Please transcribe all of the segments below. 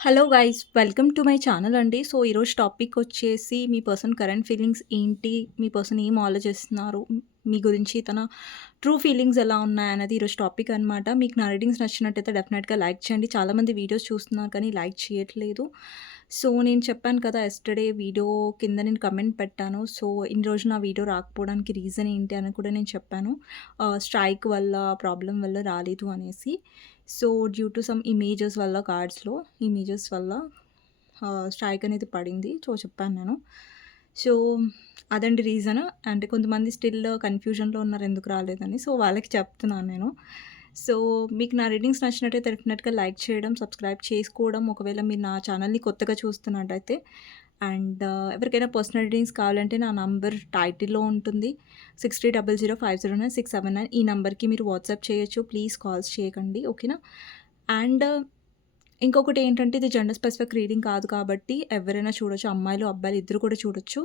Hello guys welcome to my channel అండి. So, ఈరోజు topic వచ్చేసి మీ పర్సన్ కరెంట్ ఫీలింగ్స్ ఏంటి? మీ పర్సన్ ఏం ఆలోచిస్తున్నారు? మీ గురించి తన ట్రూ ఫీలింగ్స్ ఎలా ఉన్నాయనేది ఈరోజు టాపిక్ అనమాట. మీకు నా రీడింగ్స్ నచ్చినట్టయితే డెఫినెట్‌గా లైక్ చేయండి. చాలామంది వీడియోస్ చూస్తున్నారు కానీ లైక్ చేయట్లేదు. సో, నేను చెప్పాను కదా యెస్టర్‌డే వీడియో కింద నేను కమెంట్ పెట్టాను. సో, ఇన్ని రోజులు నా వీడియో రాకపోవడానికి రీజన్ ఏంటి అని కూడా నేను చెప్పాను. స్ట్రైక్ వల్ల, ప్రాబ్లమ్ వల్ల రాలేదు అనేసి. So, due to some images వల్ల కార్డ్స్‌లో ఇమేజెస్ వల్ల స్ట్రైక్ అనేది పడింది. సో, చెప్పాను నేను. సో, అదండి రీజన్. అంటే కొంతమంది స్టిల్ కన్‌ఫ్యూజన్‌లో ఉన్నారు ఎందుకు రాలేదని. సో, వాళ్ళకి చెప్తున్నాను నేను. సో, మీకు నా రీడింగ్స్ నచ్చినట్టయితే డెఫినెట్‌గా లైక్ చేయడం, సబ్స్క్రైబ్ చేసుకోవడం, ఒకవేళ మీరు నా ఛానల్‌ని కొత్తగా చూస్తున్నట్టయితే అండ్ ఎవరికైనా పర్సనల్ రీడింగ్స్ కావాలంటే నా నంబర్ టైటిల్‌లో ఉంటుంది. 6300509679 ఈ నంబర్‌కి మీరు వాట్సాప్ చేయొచ్చు. ప్లీజ్ కాల్స్ చేయకండి. ఓకేనా? అండ్ ఇంకొకటి ఏంటంటే ఇది జెండర్ స్పెసిఫిక్ రీడింగ్ కాదు కాబట్టి ఎవరైనా చూడొచ్చు. అమ్మాయిలు, అబ్బాయిలు ఇద్దరు కూడా చూడొచ్చు.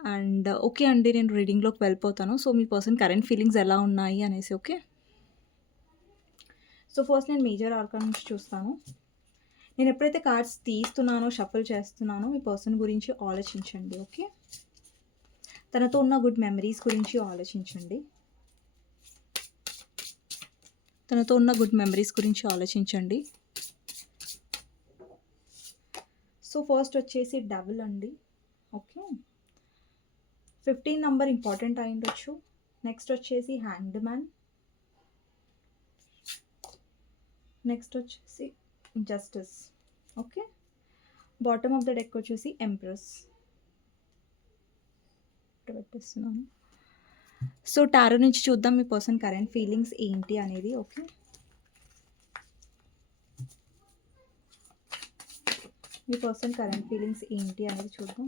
అండ్ ఓకే అండి. నేను రీడింగ్‌లోకి వెళ్ళిపోతాను. సో, మీ పర్సన్ కరెంట్ ఫీలింగ్స్ ఎలా ఉన్నాయి అనేసి ఓకే. సో, ఫస్ట్ నేను మేజర్ ఆర్కాన్ నుంచి చూస్తాను. నేను ఎప్పుడైతే కార్డ్స్ తీస్తున్నానో, షఫుల్ చేస్తున్నానో మీ పర్సన్ గురించి ఆలోచించండి. ఓకే. తనతో ఉన్న గుడ్ మెమరీస్ గురించి ఆలోచించండి. తనతో ఉన్న గుడ్ మెమరీస్ గురించి ఆలోచించండి. సో, ఫస్ట్ వచ్చేసి డబుల్ అండి. ఓకే. 15 నంబర్ ఇంపార్టెంట్ అయి ఉండొచ్చు. నెక్స్ట్ వచ్చేసి హ్యాంగ్డ్ మ్యాన్. నెక్స్ట్ వచ్చేసి justice. Okay. Bottom of the deck వచ్చేసి ఎంప్రెస్. పెట్టేస్తున్నాను. సో, టారో నుంచి చూద్దాం మీ పర్సన్ కరెంట్ ఫీలింగ్స్ ఏంటి అనేది. ఓకే. మీ పర్సన్ కరెంట్ ఫీలింగ్స్ ఏంటి అనేది చూద్దాం.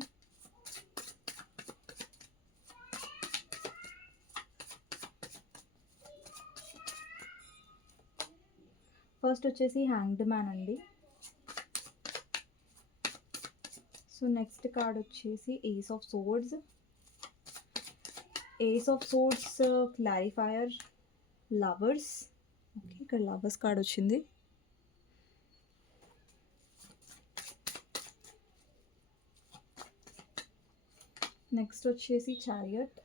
ఫస్ట్ వచ్చేసి హ్యాంగ్డ్ మ్యాన్ అండి. సో, నెక్స్ట్ కార్డ్ వచ్చేసి ace of swords. Ace of swords clarifier lovers. Okay, ఇక్కడ లవర్స్ కార్డ్ వచ్చింది. నెక్స్ట్ వచ్చేసి చారియట్.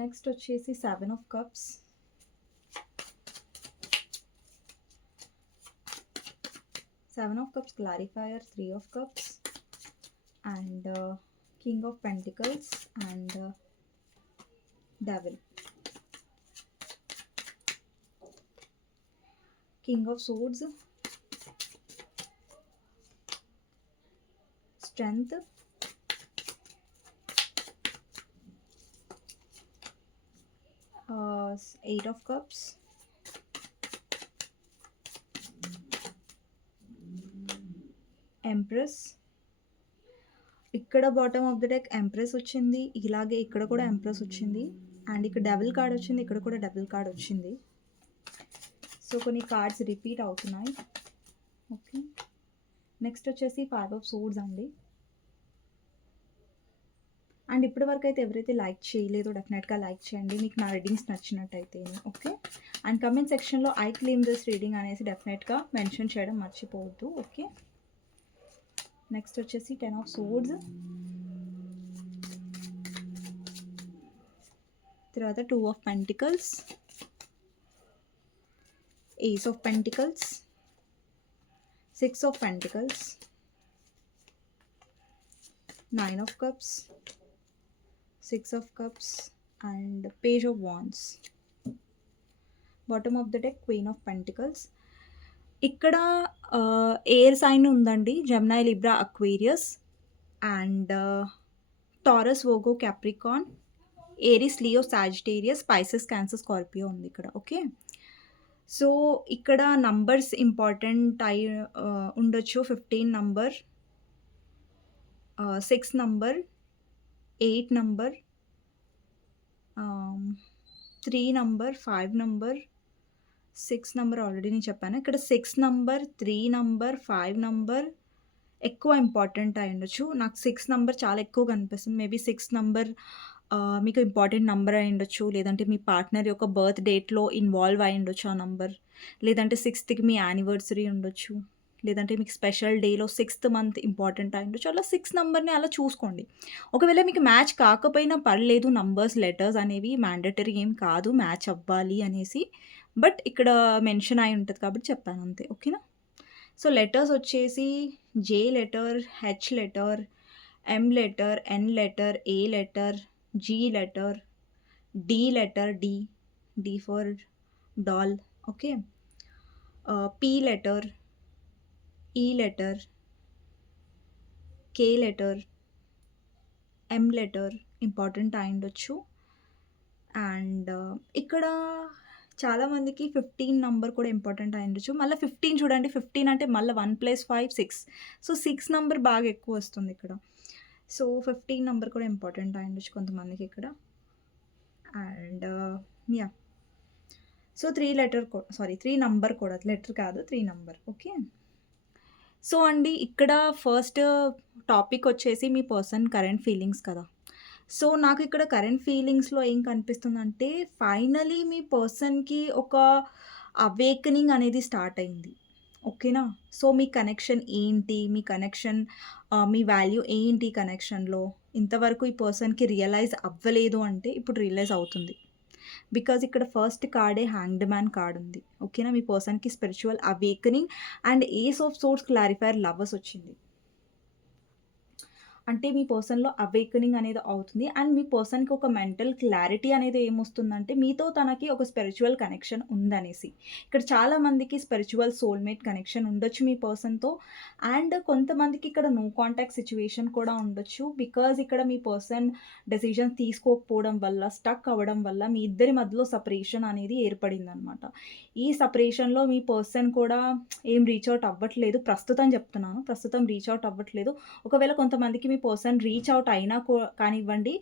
నెక్స్ట్ వచ్చేసి 7 of cups. Seven of Cups clarifier, 3 of Cups, and King of Pentacles and Devil. King of Swords, Strength, Eight of Cups, Empress. ఇక్కడ bottom of the deck empress వచ్చింది. ఇలాగే ఇక్కడ కూడా empress వచ్చింది. And ఇక్కడ double card వచ్చింది. ఇక్కడ కూడా డబుల్ కార్డ్ వచ్చింది. సో, కొన్ని కార్డ్స్ రిపీట్ అవుతున్నాయి. ఓకే. నెక్స్ట్ వచ్చేసి 5 ఆఫ్ సోర్డ్స్ అండి. అండ్ ఇప్పటి వరకు అయితే ఎవరైతే లైక్ చేయలేదో డెఫినెట్గా లైక్ చేయండి మీకు నా రీడింగ్స్ నచ్చినట్టయితే. ఓకే. అండ్ కమెంట్ సెక్షన్లో ఐ క్లెయిమ్ దిస్ రీడింగ్ అనేసి డెఫినెట్గా మెన్షన్ చేయడం మర్చిపోవద్దు. ఓకే. నెక్స్ట్ వచ్చేసి 10 ఆఫ్ సోర్డ్స్. తర్వాత 2 of pentacles, ace of pentacles, 6 of pentacles, 9 of cups, 6 of cups and page of wands. Bottom of the deck queen of pentacles. ఇక్కడ air sign ఉందండి. Gemini, Libra, Aquarius and Taurus, Virgo, Capricorn, Aries, Leo, Sagittarius, Pisces, Cancer, Scorpio ఉంది ఇక్కడ. Okay. So, ఇక్కడ numbers important అయి ఉండొచ్చు. 15 number, 6 number, 8 number, 3 number, 5 number, 6 number already నేను చెప్పాను. ఇక్కడ 6 నంబర్, 3 నంబర్, 5 నంబర్ ఎక్కువ ఇంపార్టెంట్ అయి ఉండొచ్చు. నాకు 6 నంబర్ చాలా ఎక్కువ కనిపిస్తుంది. మేబీ 6 నంబర్ మీకు ఇంపార్టెంట్ నంబర్ అయ్యుండొచ్చు. లేదంటే మీ పార్ట్నర్ యొక్క బర్త్ డేట్‌లో ఇన్వాల్వ్ అయ్యుండొచ్చు ఆ నంబర్. లేదంటే 6థ్‌కి మీ యానివర్సరీ ఉండొచ్చు. లేదంటే మీకు స్పెషల్ డేలో 6థ్ మంత్ ఇంపార్టెంట్ అయ్యుండొచ్చు. అలా 6 నంబర్‌ని అలా చూసుకోండి. ఒకవేళ మీకు మ్యాచ్ కాకపోయినా పర్లేదు. నంబర్స్, లెటర్స్ అనేవి మ్యాండేటరీ ఏం కాదు మ్యాచ్ అవ్వాలి అనేసి. బట్ ఇక్కడ మెన్షన్ అయ్యి ఉంటది కాబట్టి చెప్పాను అంతే. ఓకేనా? సో, లెటర్స్ వచ్చేసి J letter, H letter, M letter, N letter, A letter, G letter, D letter, D for doll. Okay. P letter, E letter, K letter, M letter important అయ్యుండొచ్చు. And ఇక్కడ చాలామందికి 15 నంబర్ కూడా important అయ్యుండొచ్చు. మళ్ళా 15 చూడండి. 15 అంటే మళ్ళా 1 + 5 6. సో, 6 నంబర్ బాగా ఎక్కువొస్తుందిక్కడ. సో, 15 నంబర్ కూడా ఇంపార్టెంట్ అయ్యుండొచ్చు కొంతమందికిక్కడ. And yeah! సో, 3 నంబర్ కూడా లెటర్ కాదు 3 నంబర్. ఓకే. సో అండి, ఇక్కడ ఫస్ట్ టాపిక్ వచ్చేసి మీ పర్సన్ కరెంట్ ఫీలింగ్స్ కదా! సో, నాకు ఇక్కడ కరెంట్ ఫీలింగ్స్‌లో ఏం కనిపిస్తుందంటే, ఫైనలీ మీ పర్సన్‌కి ఒక అవేకెనింగ్ అనేది స్టార్ట్ అయింది. ఓకేనా? సో, మీ కనెక్షన్ ఏంటి? మీ కనెక్షన్ మీ వాల్యూ ఏంటి కనెక్షన్‌లో? ఇంతవరకు ఈ పర్సన్‌కి రియలైజ్ అవ్వలేదు అంటే, ఇప్పుడు రియలైజ్ అవుతుంది. బికాజ్ ఇక్కడ ఫస్ట్ కార్డే హ్యాంగ్డ్ మ్యాన్ కార్డ్ ఉంది. ఓకేనా? మీ పర్సన్‌కి spiritual awakening and ace of swords clarifier lovers వచ్చింది. అంటే మీ పర్సన్‌లో అవేకెనింగ్ అనేది అవుతుంది. అండ్ మీ పర్సన్‌కి ఒక మెంటల్ క్లారిటీ అనేది ఏమొస్తుందంటే, మీతో తనకి ఒక స్పిరిచ్యువల్ కనెక్షన్ ఉందనేసి. ఇక్కడ చాలా మందికి స్పిరిచ్యువల్ సోల్‌మేట్ కనెక్షన్ ఉండొచ్చు మీ పర్సన్‌తో. అండ్ కొంతమందికి ఇక్కడ నో కాంటాక్ట్ సిట్యుయేషన్ కూడా ఉండొచ్చు. బికాజ్ ఇక్కడ మీ పర్సన్ డెసిషన్ తీసుకోకపోవడం వల్ల, స్టక్ అవ్వడం వల్ల మీ ఇద్దరి మధ్యలో సెపరేషన్ అనేది ఏర్పడిందనమాట. ఈ సెపరేషన్‌లో మీ పర్సన్ కూడా ఏం రీచ్ ఔట్ అవ్వట్లేదు. ప్రస్తుతం చెప్తున్నాను. ప్రస్తుతం రీచ్ ఔట్ అవ్వట్లేదు. ఒకవేళ కొంతమందికి మీ పర్సన్ రీచ్ ఔట్ అయినా కానివ్వండి,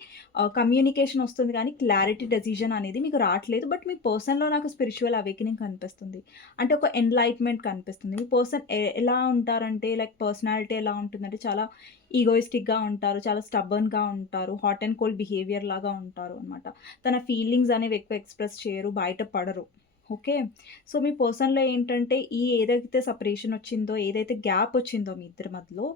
కమ్యూనికేషన్ వస్తుంది కానీ క్లారిటీ డెసిషన్ అనేది మీకు రావట్లేదు. బట్ మీ పర్సన్‌లో నాకు స్పిరిచ్యువల్ అవేకెనింగ్ కనిపిస్తుంది. అంటే ఒక ఎన్‌లైట్‌మెంట్ కనిపిస్తుంది. మీ పర్సన్ ఎలా ఉంటారంటే, లైక్ పర్సనాలిటీ ఎలా ఉంటుందంటే, చాలా ఈగోయిస్టిక్‌గా ఉంటారు. చాలా స్టబర్న్‌గా ఉంటారు. హాట్ అండ్ కోల్డ్ బిహేవియర్ లాగా ఉంటారు అనమాట. తన ఫీలింగ్స్ అనేవి ఎక్కువ ఎక్స్‌ప్రెస్ చేయరు. బయట పడరు. ఓకే. సో, మీ పర్సన్‌లో ఏంటంటే, ఏదైతే సెపరేషన్ వచ్చిందో, ఏదైతే గ్యాప్ వచ్చిందో మీ ఇద్దరి మధ్యలో,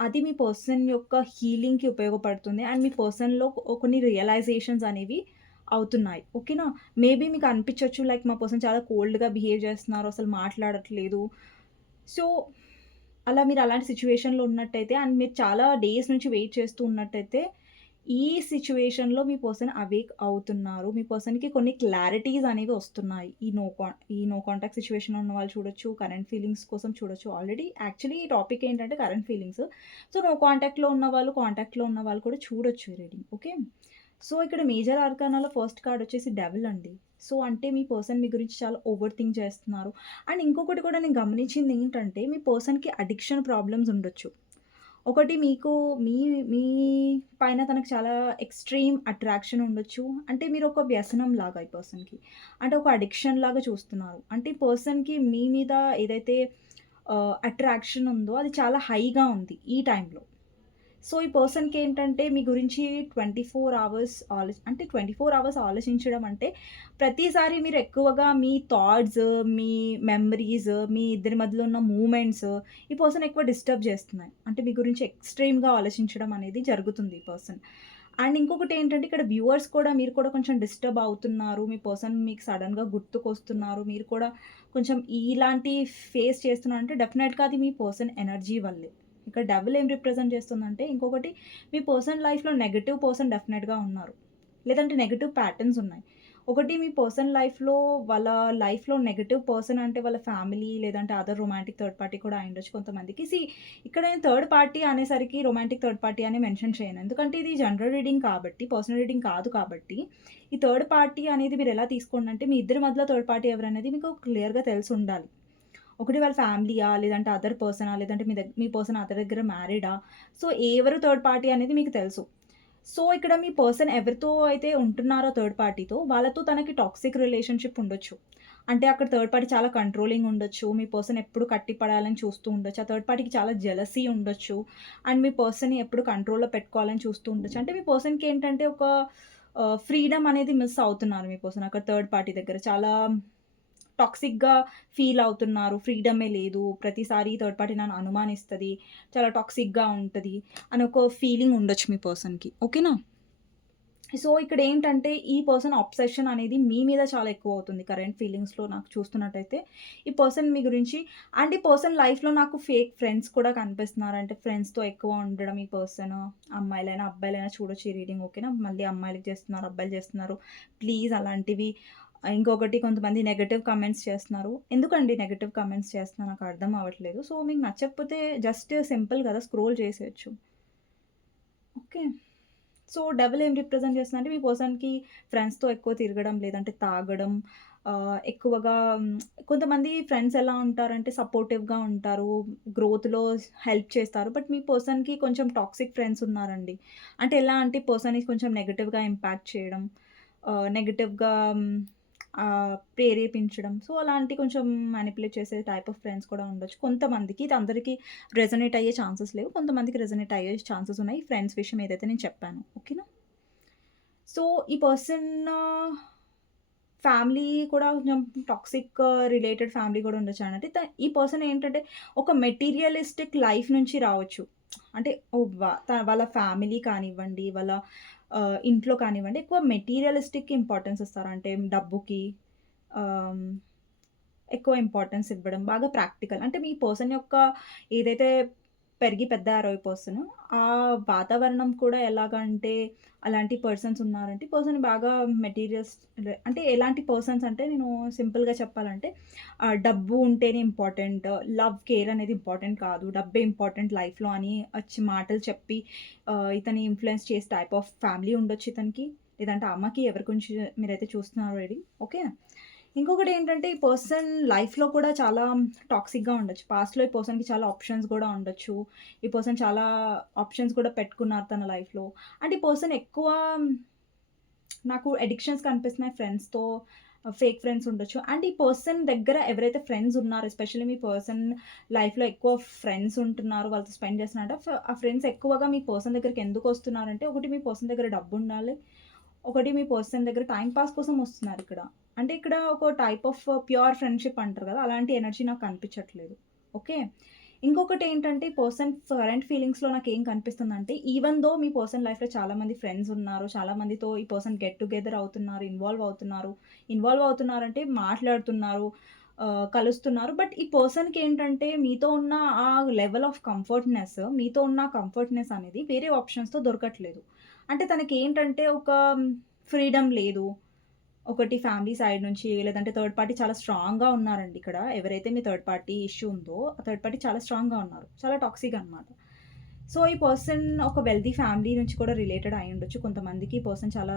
అది మీ పర్సన్ యొక్క హీలింగ్‌కి ఉపయోగపడుతుంది. అండ్ మీ పర్సన్‌లో కొన్ని రియలైజేషన్స్ అనేవి అవుతున్నాయి. ఓకేనా? మేబీ మీకు అనిపించొచ్చు లైక్ మా పర్సన్ చాలా కోల్డ్‌గా బిహేవ్ చేస్తున్నారు. అసలు మాట్లాడట్లేదు. సో, అలా మీరు అలాంటి సిట్యుయేషన్‌లో ఉన్నట్టయితే అండ్ మీరు చాలా డేస్ నుంచి వెయిట్ చేస్తూ ఉన్నట్టయితే, ఈ సిట్యుయేషన్‌లో మీ పర్సన్ అవేక్ అవుతున్నారు. మీ పర్సన్‌కి కొన్ని క్లారిటీస్ అనేవి వస్తున్నాయి. ఈ నో కాంటాక్ట్ సిట్యుయేషన్‌లో ఉన్న వాళ్ళు చూడొచ్చు. కరెంట్ ఫీలింగ్స్ కోసం చూడొచ్చు. ఆల్రెడీ యాక్చువల్లీ ఈ టాపిక్ ఏంటంటే కరెంట్ ఫీలింగ్స్. సో, నో కాంటాక్ట్‌లో ఉన్నవాళ్ళు, కాంటాక్ట్‌లో ఉన్నవాళ్ళు కూడా చూడొచ్చు ఈ రీడింగ్. ఓకే. సో, ఇక్కడ మేజర్ ఆర్కానాలో ఫస్ట్ కార్డ్ వచ్చేసి డెవిల్ అండి. సో, అంటే మీ పర్సన్ మీ గురించి చాలా ఓవర్ థింక్ చేస్తున్నారు. అండ్ ఇంకొకటి కూడా నేను గమనించింది ఏంటంటే, మీ పర్సన్‌కి అడిక్షన్ ప్రాబ్లమ్స్ ఉండొచ్చు. ఒకటి మీకు మీ మీ పైన తనకు చాలా ఎక్స్‌ట్రీమ్ అట్రాక్షన్ ఉండొచ్చు. అంటే మీరు ఒక వ్యసనం లాగా ఈ పర్సన్‌కి. అంటే ఒక అడిక్షన్ లాగా చూస్తున్నారు. అంటే ఈ పర్సన్‌కి మీ మీద ఏదైతే అట్రాక్షన్ ఉందో అది చాలా హైగా ఉంది ఈ టైంలో. సో, ఈ పర్సన్‌కేంటంటే మీ గురించి 24 అవర్స్ అంటే 24 అవర్స్ ఆలోచించడం అంటే, ప్రతిసారి మీరు ఎక్కువగా మీ థాట్స్, మీ మెమరీస్, మీ ఇద్దరి మధ్యలో ఉన్న మూమెంట్స్ ఈ పర్సన్ ఎక్కువ డిస్టర్బ్ చేస్తున్నాయి. అంటే మీ గురించి ఎక్స్‌ట్రీమ్‌గా ఆలోచించడం అనేది జరుగుతుంది ఈ పర్సన్. అండ్ ఇంకొకటేంటంటే ఇక్కడ వ్యూవర్స్ కూడా మీరు కూడా కొంచెం డిస్టర్బ్ అవుతున్నారు. మీ పర్సన్ మీకు సడెన్‌గా గుర్తుకొస్తున్నారు. మీరు కూడా కొంచెం ఇలాంటి ఫేస్ చేస్తున్నారంటే డెఫినెట్‌గా అది మీ పర్సన్ ఎనర్జీ వల్లే. ఇక్కడ డెవిల్ ఏం రిప్రజెంట్ చేస్తుందంటే, ఇంకొకటి మీ పర్సనల్ లైఫ్‌లో నెగెటివ్ పర్సన్ డెఫినెట్‌గా ఉన్నారు. లేదంటే నెగెటివ్ ప్యాటర్న్స్ ఉన్నాయి. ఒకటి మీ పర్సనల్ లైఫ్‌లో వాళ్ళ లైఫ్‌లో నెగెటివ్ పర్సన్ అంటే వాళ్ళ ఫ్యామిలీ లేదంటే అదర్ రొమాంటిక్ థర్డ్ పార్టీ కూడా అయ్యుండొచ్చు కొంతమందికి. ఇక్కడ నేను థర్డ్ పార్టీ అనేసరికి రొమాంటిక్ థర్డ్ పార్టీ అని మెన్షన్ చేయను. ఎందుకంటే ఇది జనరల్ రీడింగ్ కాబట్టి, పర్సనల్ రీడింగ్ కాదు కాబట్టి, ఈ థర్డ్ పార్టీ అనేది మీరు ఎలా తీసుకోండి అంటే, మీ ఇద్దరి మధ్యలో థర్డ్ పార్టీ ఎవరనేది మీకు క్లియర్‌గా తెలిసుండాలి. ఒకటి వాళ్ళ ఫ్యామిలీయా? లేదంటే అదర్ పర్సనా? లేదంటే మీ పర్సన్ అతని దగ్గర మ్యారీడా? సో, ఎవరు థర్డ్ పార్టీ అనేది మీకు తెలుసు. సో, ఇక్కడ మీ పర్సన్ ఎవరితో అయితే ఉంటున్నారో థర్డ్ పార్టీతో, వాళ్ళతో తనకి టాక్సిక్ రిలేషన్‌షిప్ ఉండొచ్చు. అంటే అక్కడ థర్డ్ పార్టీ చాలా కంట్రోలింగ్ ఉండొచ్చు. మీ పర్సన్ ఎప్పుడు కట్టి పడాలని చూస్తూ ఉండొచ్చు. ఆ థర్డ్ పార్టీకి చాలా జెలసీ ఉండొచ్చు. అండ్ మీ పర్సన్‌ని ఎప్పుడు కంట్రోల్‌లో పెట్టుకోవాలని చూస్తూ ఉండొచ్చు. అంటే మీ పర్సన్‌కి ఏంటంటే ఒక ఫ్రీడమ్ అనేది మిస్ అవుతున్నారు మీ పర్సన్. అక్కడ థర్డ్ పార్టీ దగ్గర చాలా టాక్సిక్‌గా ఫీల్ అవుతున్నారు. ఫ్రీడమే లేదు. ప్రతిసారి థర్డ్ పార్టీ నన్ను అనుమానిస్తది. చాలా టాక్సిక్‌గా ఉంటది అని ఒక ఫీలింగ్ ఉండొచ్చు మీ పర్సన్‌కి. ఓకేనా? సో, ఇక్కడేంటంటే ఈ పర్సన్ అబ్సెషన్ అనేది మీ మీద చాలా ఎక్కువవుతుంది. కరెంట్ ఫీలింగ్స్‌లో నాకు చూస్తున్నట్టయితే. ఈ పర్సన్ మీ గురించి అండ్ ఈ పర్సన్ లైఫ్‌లో నాకు ఫేక్ ఫ్రెండ్స్ కూడా కనిపిస్తున్నారు. అంటే ఫ్రెండ్స్‌తో ఎక్కువ ఉండడం ఈ పర్సన్. అమ్మాయిలైనా, అబ్బాయిలైనా చూడొచ్చు ఈ రీడింగ్ ఓకేనా. మళ్ళీ అమ్మాయిలకి చేస్తున్నారు, అబ్బాయిలు చేస్తున్నారు. ప్లీజ్ అలాంటివి ఇంకొకటి కొంతమంది నెగెటివ్ కామెంట్స్ చేస్తున్నారు. ఎందుకండి నెగెటివ్ కామెంట్స్ చేస్తున్నారు నాకు అర్థం అవ్వట్లేదు. సో, మీకు నచ్చకపోతే జస్ట్ సింపుల్ కదా! స్క్రోల్ చేసేయొచ్చు. ఓకే. సో, డెవిల్ ఏం రిప్రజెంట్ చేస్తుందంటే మీ పర్సన్‌కి ఫ్రెండ్స్‌తో ఎక్కువ తిరగడం, లేదంటే తాగడం, ఎక్కువగా కొంతమంది ఫ్రెండ్స్ ఎలా ఉంటారంటే సపోర్టివ్‌గా ఉంటారు. గ్రోత్‌లో హెల్ప్ చేస్తారు. బట్ మీ పర్సన్‌కి కొంచెం టాక్సిక్ ఫ్రెండ్స్ ఉన్నారండి. అంటే ఎలా అంటే పర్సన్‌ని కొంచెం నెగెటివ్‌గా ఇంపాక్ట్ చేయడం, నెగెటివ్‌గా ప్రేరేపించడం. సో, అలాంటి కొంచెం మానిప్యులేట్ చేసే టైప్ ఆఫ్ ఫ్రెండ్స్ కూడా ఉండొచ్చు. కొంతమందికి ఇది అందరికి రెజొనేట్ అయ్యే ఛాన్సెస్ లేవు. కొంతమందికి రెజొనేట్ అయ్యే ఛాన్సెస్ ఉన్నాయి. ఫ్రెండ్స్ విషయం ఏదైతే నేను చెప్పానో. ఓకేనా? సో, ఈ పర్సన్ ఫ్యామిలీ కూడా కొంచెం టాక్సిక్ రిలేటెడ్ ఫ్యామిలీ కూడా ఉండొచ్చండి. అంటే ఈ పర్సన్ ఏంటంటే ఒక మెటీరియలిస్టిక్ లైఫ్ నుంచి రావచ్చు. అంటే ఓహ్! వాళ్ళ ఫ్యామిలీ కానివ్వండి, వాళ్ళ ఇంట్లో కానివ్వండి, ఎక్కువ మెటీరియలిస్టిక్‌కి ఇంపార్టెన్స్ ఇస్తారు. అంటే డబ్బుకి ఆహ్ ఎక్కువ ఇంపార్టెన్స్ ఇవ్వడం. బాగా ప్రాక్టికల్. అంటే మీ పర్సన్ యొక్క ఏదైతే పెరిగి పెద్దయ్యారో ఈ పర్సన్, ఆ వాతావరణం కూడా ఎలాగంటే అలాంటి పర్సన్స్ ఉన్నారంటే, పర్సన్ బాగా మెటీరియల్స్ అంటే ఎలాంటి పర్సన్స్ అంటే నేను సింపుల్‌గా చెప్పాలంటే డబ్బు ఉంటేనే ఇంపార్టెంట్, లవ్, కేర్ అనేది ఇంపార్టెంట్ కాదు. డబ్బే ఇంపార్టెంట్ లైఫ్‌లో అని వచ్చి మాటలు చెప్పి ఇతన్ని ఇన్‌ఫ్లుయెన్స్ చేసే టైప్ ఆఫ్ ఫ్యామిలీ ఉండొచ్చు ఇతనికి. లేదంటే అమ్మకి ఎవరి గురించి మీరైతే చూస్తున్నారో రీడింగ్. ఓకే. ఇంకొకటేంటంటే, ఈ పర్సన్ లైఫ్‌లో కూడా చాలా టాక్సిక్‌గా ఉండొచ్చు. పాస్ట్‌లో ఈ పర్సన్‌కి చాలా ఆప్షన్స్ గూడా ఉండొచ్చు. ఈ పర్సన్ చాలా ఆప్షన్స్ కూడా పెట్టుకున్నారు తన లైఫ్‌లో. అండ్ ఈ పర్సన్ ఎక్కువ నాకు అడిక్షన్స్ కనిపిస్తున్నాయి ఫ్రెండ్స్‌తో. ఫేక్ ఫ్రెండ్స్ ఉండొచ్చు. అండ్ ఈ పర్సన్ దగ్గర ఎవరైతే ఫ్రెండ్స్ ఉన్నారో, ఎస్పెషల్లీ మీ పర్సన్ లైఫ్‌లో ఎక్కువ ఫ్రెండ్స్ ఉంటున్నారు. వాళ్ళతో స్పెండ్ చేస్తున్నారంటే, ఆ ఫ్రెండ్స్ ఎక్కువగా మీ పర్సన్ దగ్గరికి ఎందుకొస్తున్నారంటే, ఒకటి మీ పర్సన్ దగ్గర డబ్బుండాలి. ఒకటి మీ పర్సన్ దగ్గర టైమ్ పాస్ కోసం వస్తున్నారిక్కడ. అంటే ఇక్కడ ఒక టైప్ ఆఫ్ ప్యూర్ ఫ్రెండ్‌షిప్ అంటారు గదా! అలాంటి ఎనర్జీ నాకు కనిపించట్లేదు. ఓకే. ఇంకొకటేంటంటే ఈ పర్సన్ కరెంట్ ఫీలింగ్స్‌లో నాకేం కనిపిస్తుందంటే, ఈవెన్ దో మీ పర్సన్ లైఫ్‌లో చాలా మంది ఫ్రెండ్స్ ఉన్నారు. చాలా మందితో ఈ పర్సన్ గెట్ టుగెదర్ అవుతున్నారు. ఇన్వాల్వ్ అవుతున్నారు. ఇన్వాల్వ్ అవుతున్నారంటే మాట్లాడుతున్నారు. కలుస్తున్నారు. బట్ ఈ పర్సన్‌కేంటంటే మీతో ఉన్న ఆ లెవెల్ ఆఫ్ కంఫర్ట్‌నెస్, మీతో ఉన్న కంఫర్ట్‌నెస్ అనేది వేరే ఆప్షన్స్‌తో దొరకట్లేదు. అంటే తనకేంటంటే ఒక ఫ్రీడమ్ లేదు. ఒకటి ఫ్యామిలీ సైడ్ నుంచి లేదంటే థర్డ్ పార్టీ చాలా స్ట్రాంగ్‌గా ఉన్నారండి ఇక్కడ. ఎవరైతే మీ థర్డ్ పార్టీ ఇష్యూ ఉందో, ఆ థర్డ్ పార్టీ చాలా స్ట్రాంగ్‌గా ఉన్నారు. చాలా టాక్సిక్ అనమాట. సో, ఈ పర్సన్ ఒక వెల్తీ ఫ్యామిలీ నుంచి కూడా రిలేటెడ్ అయ్యుండొచ్చు. కొంతమందికి ఈ పర్సన్ చాలా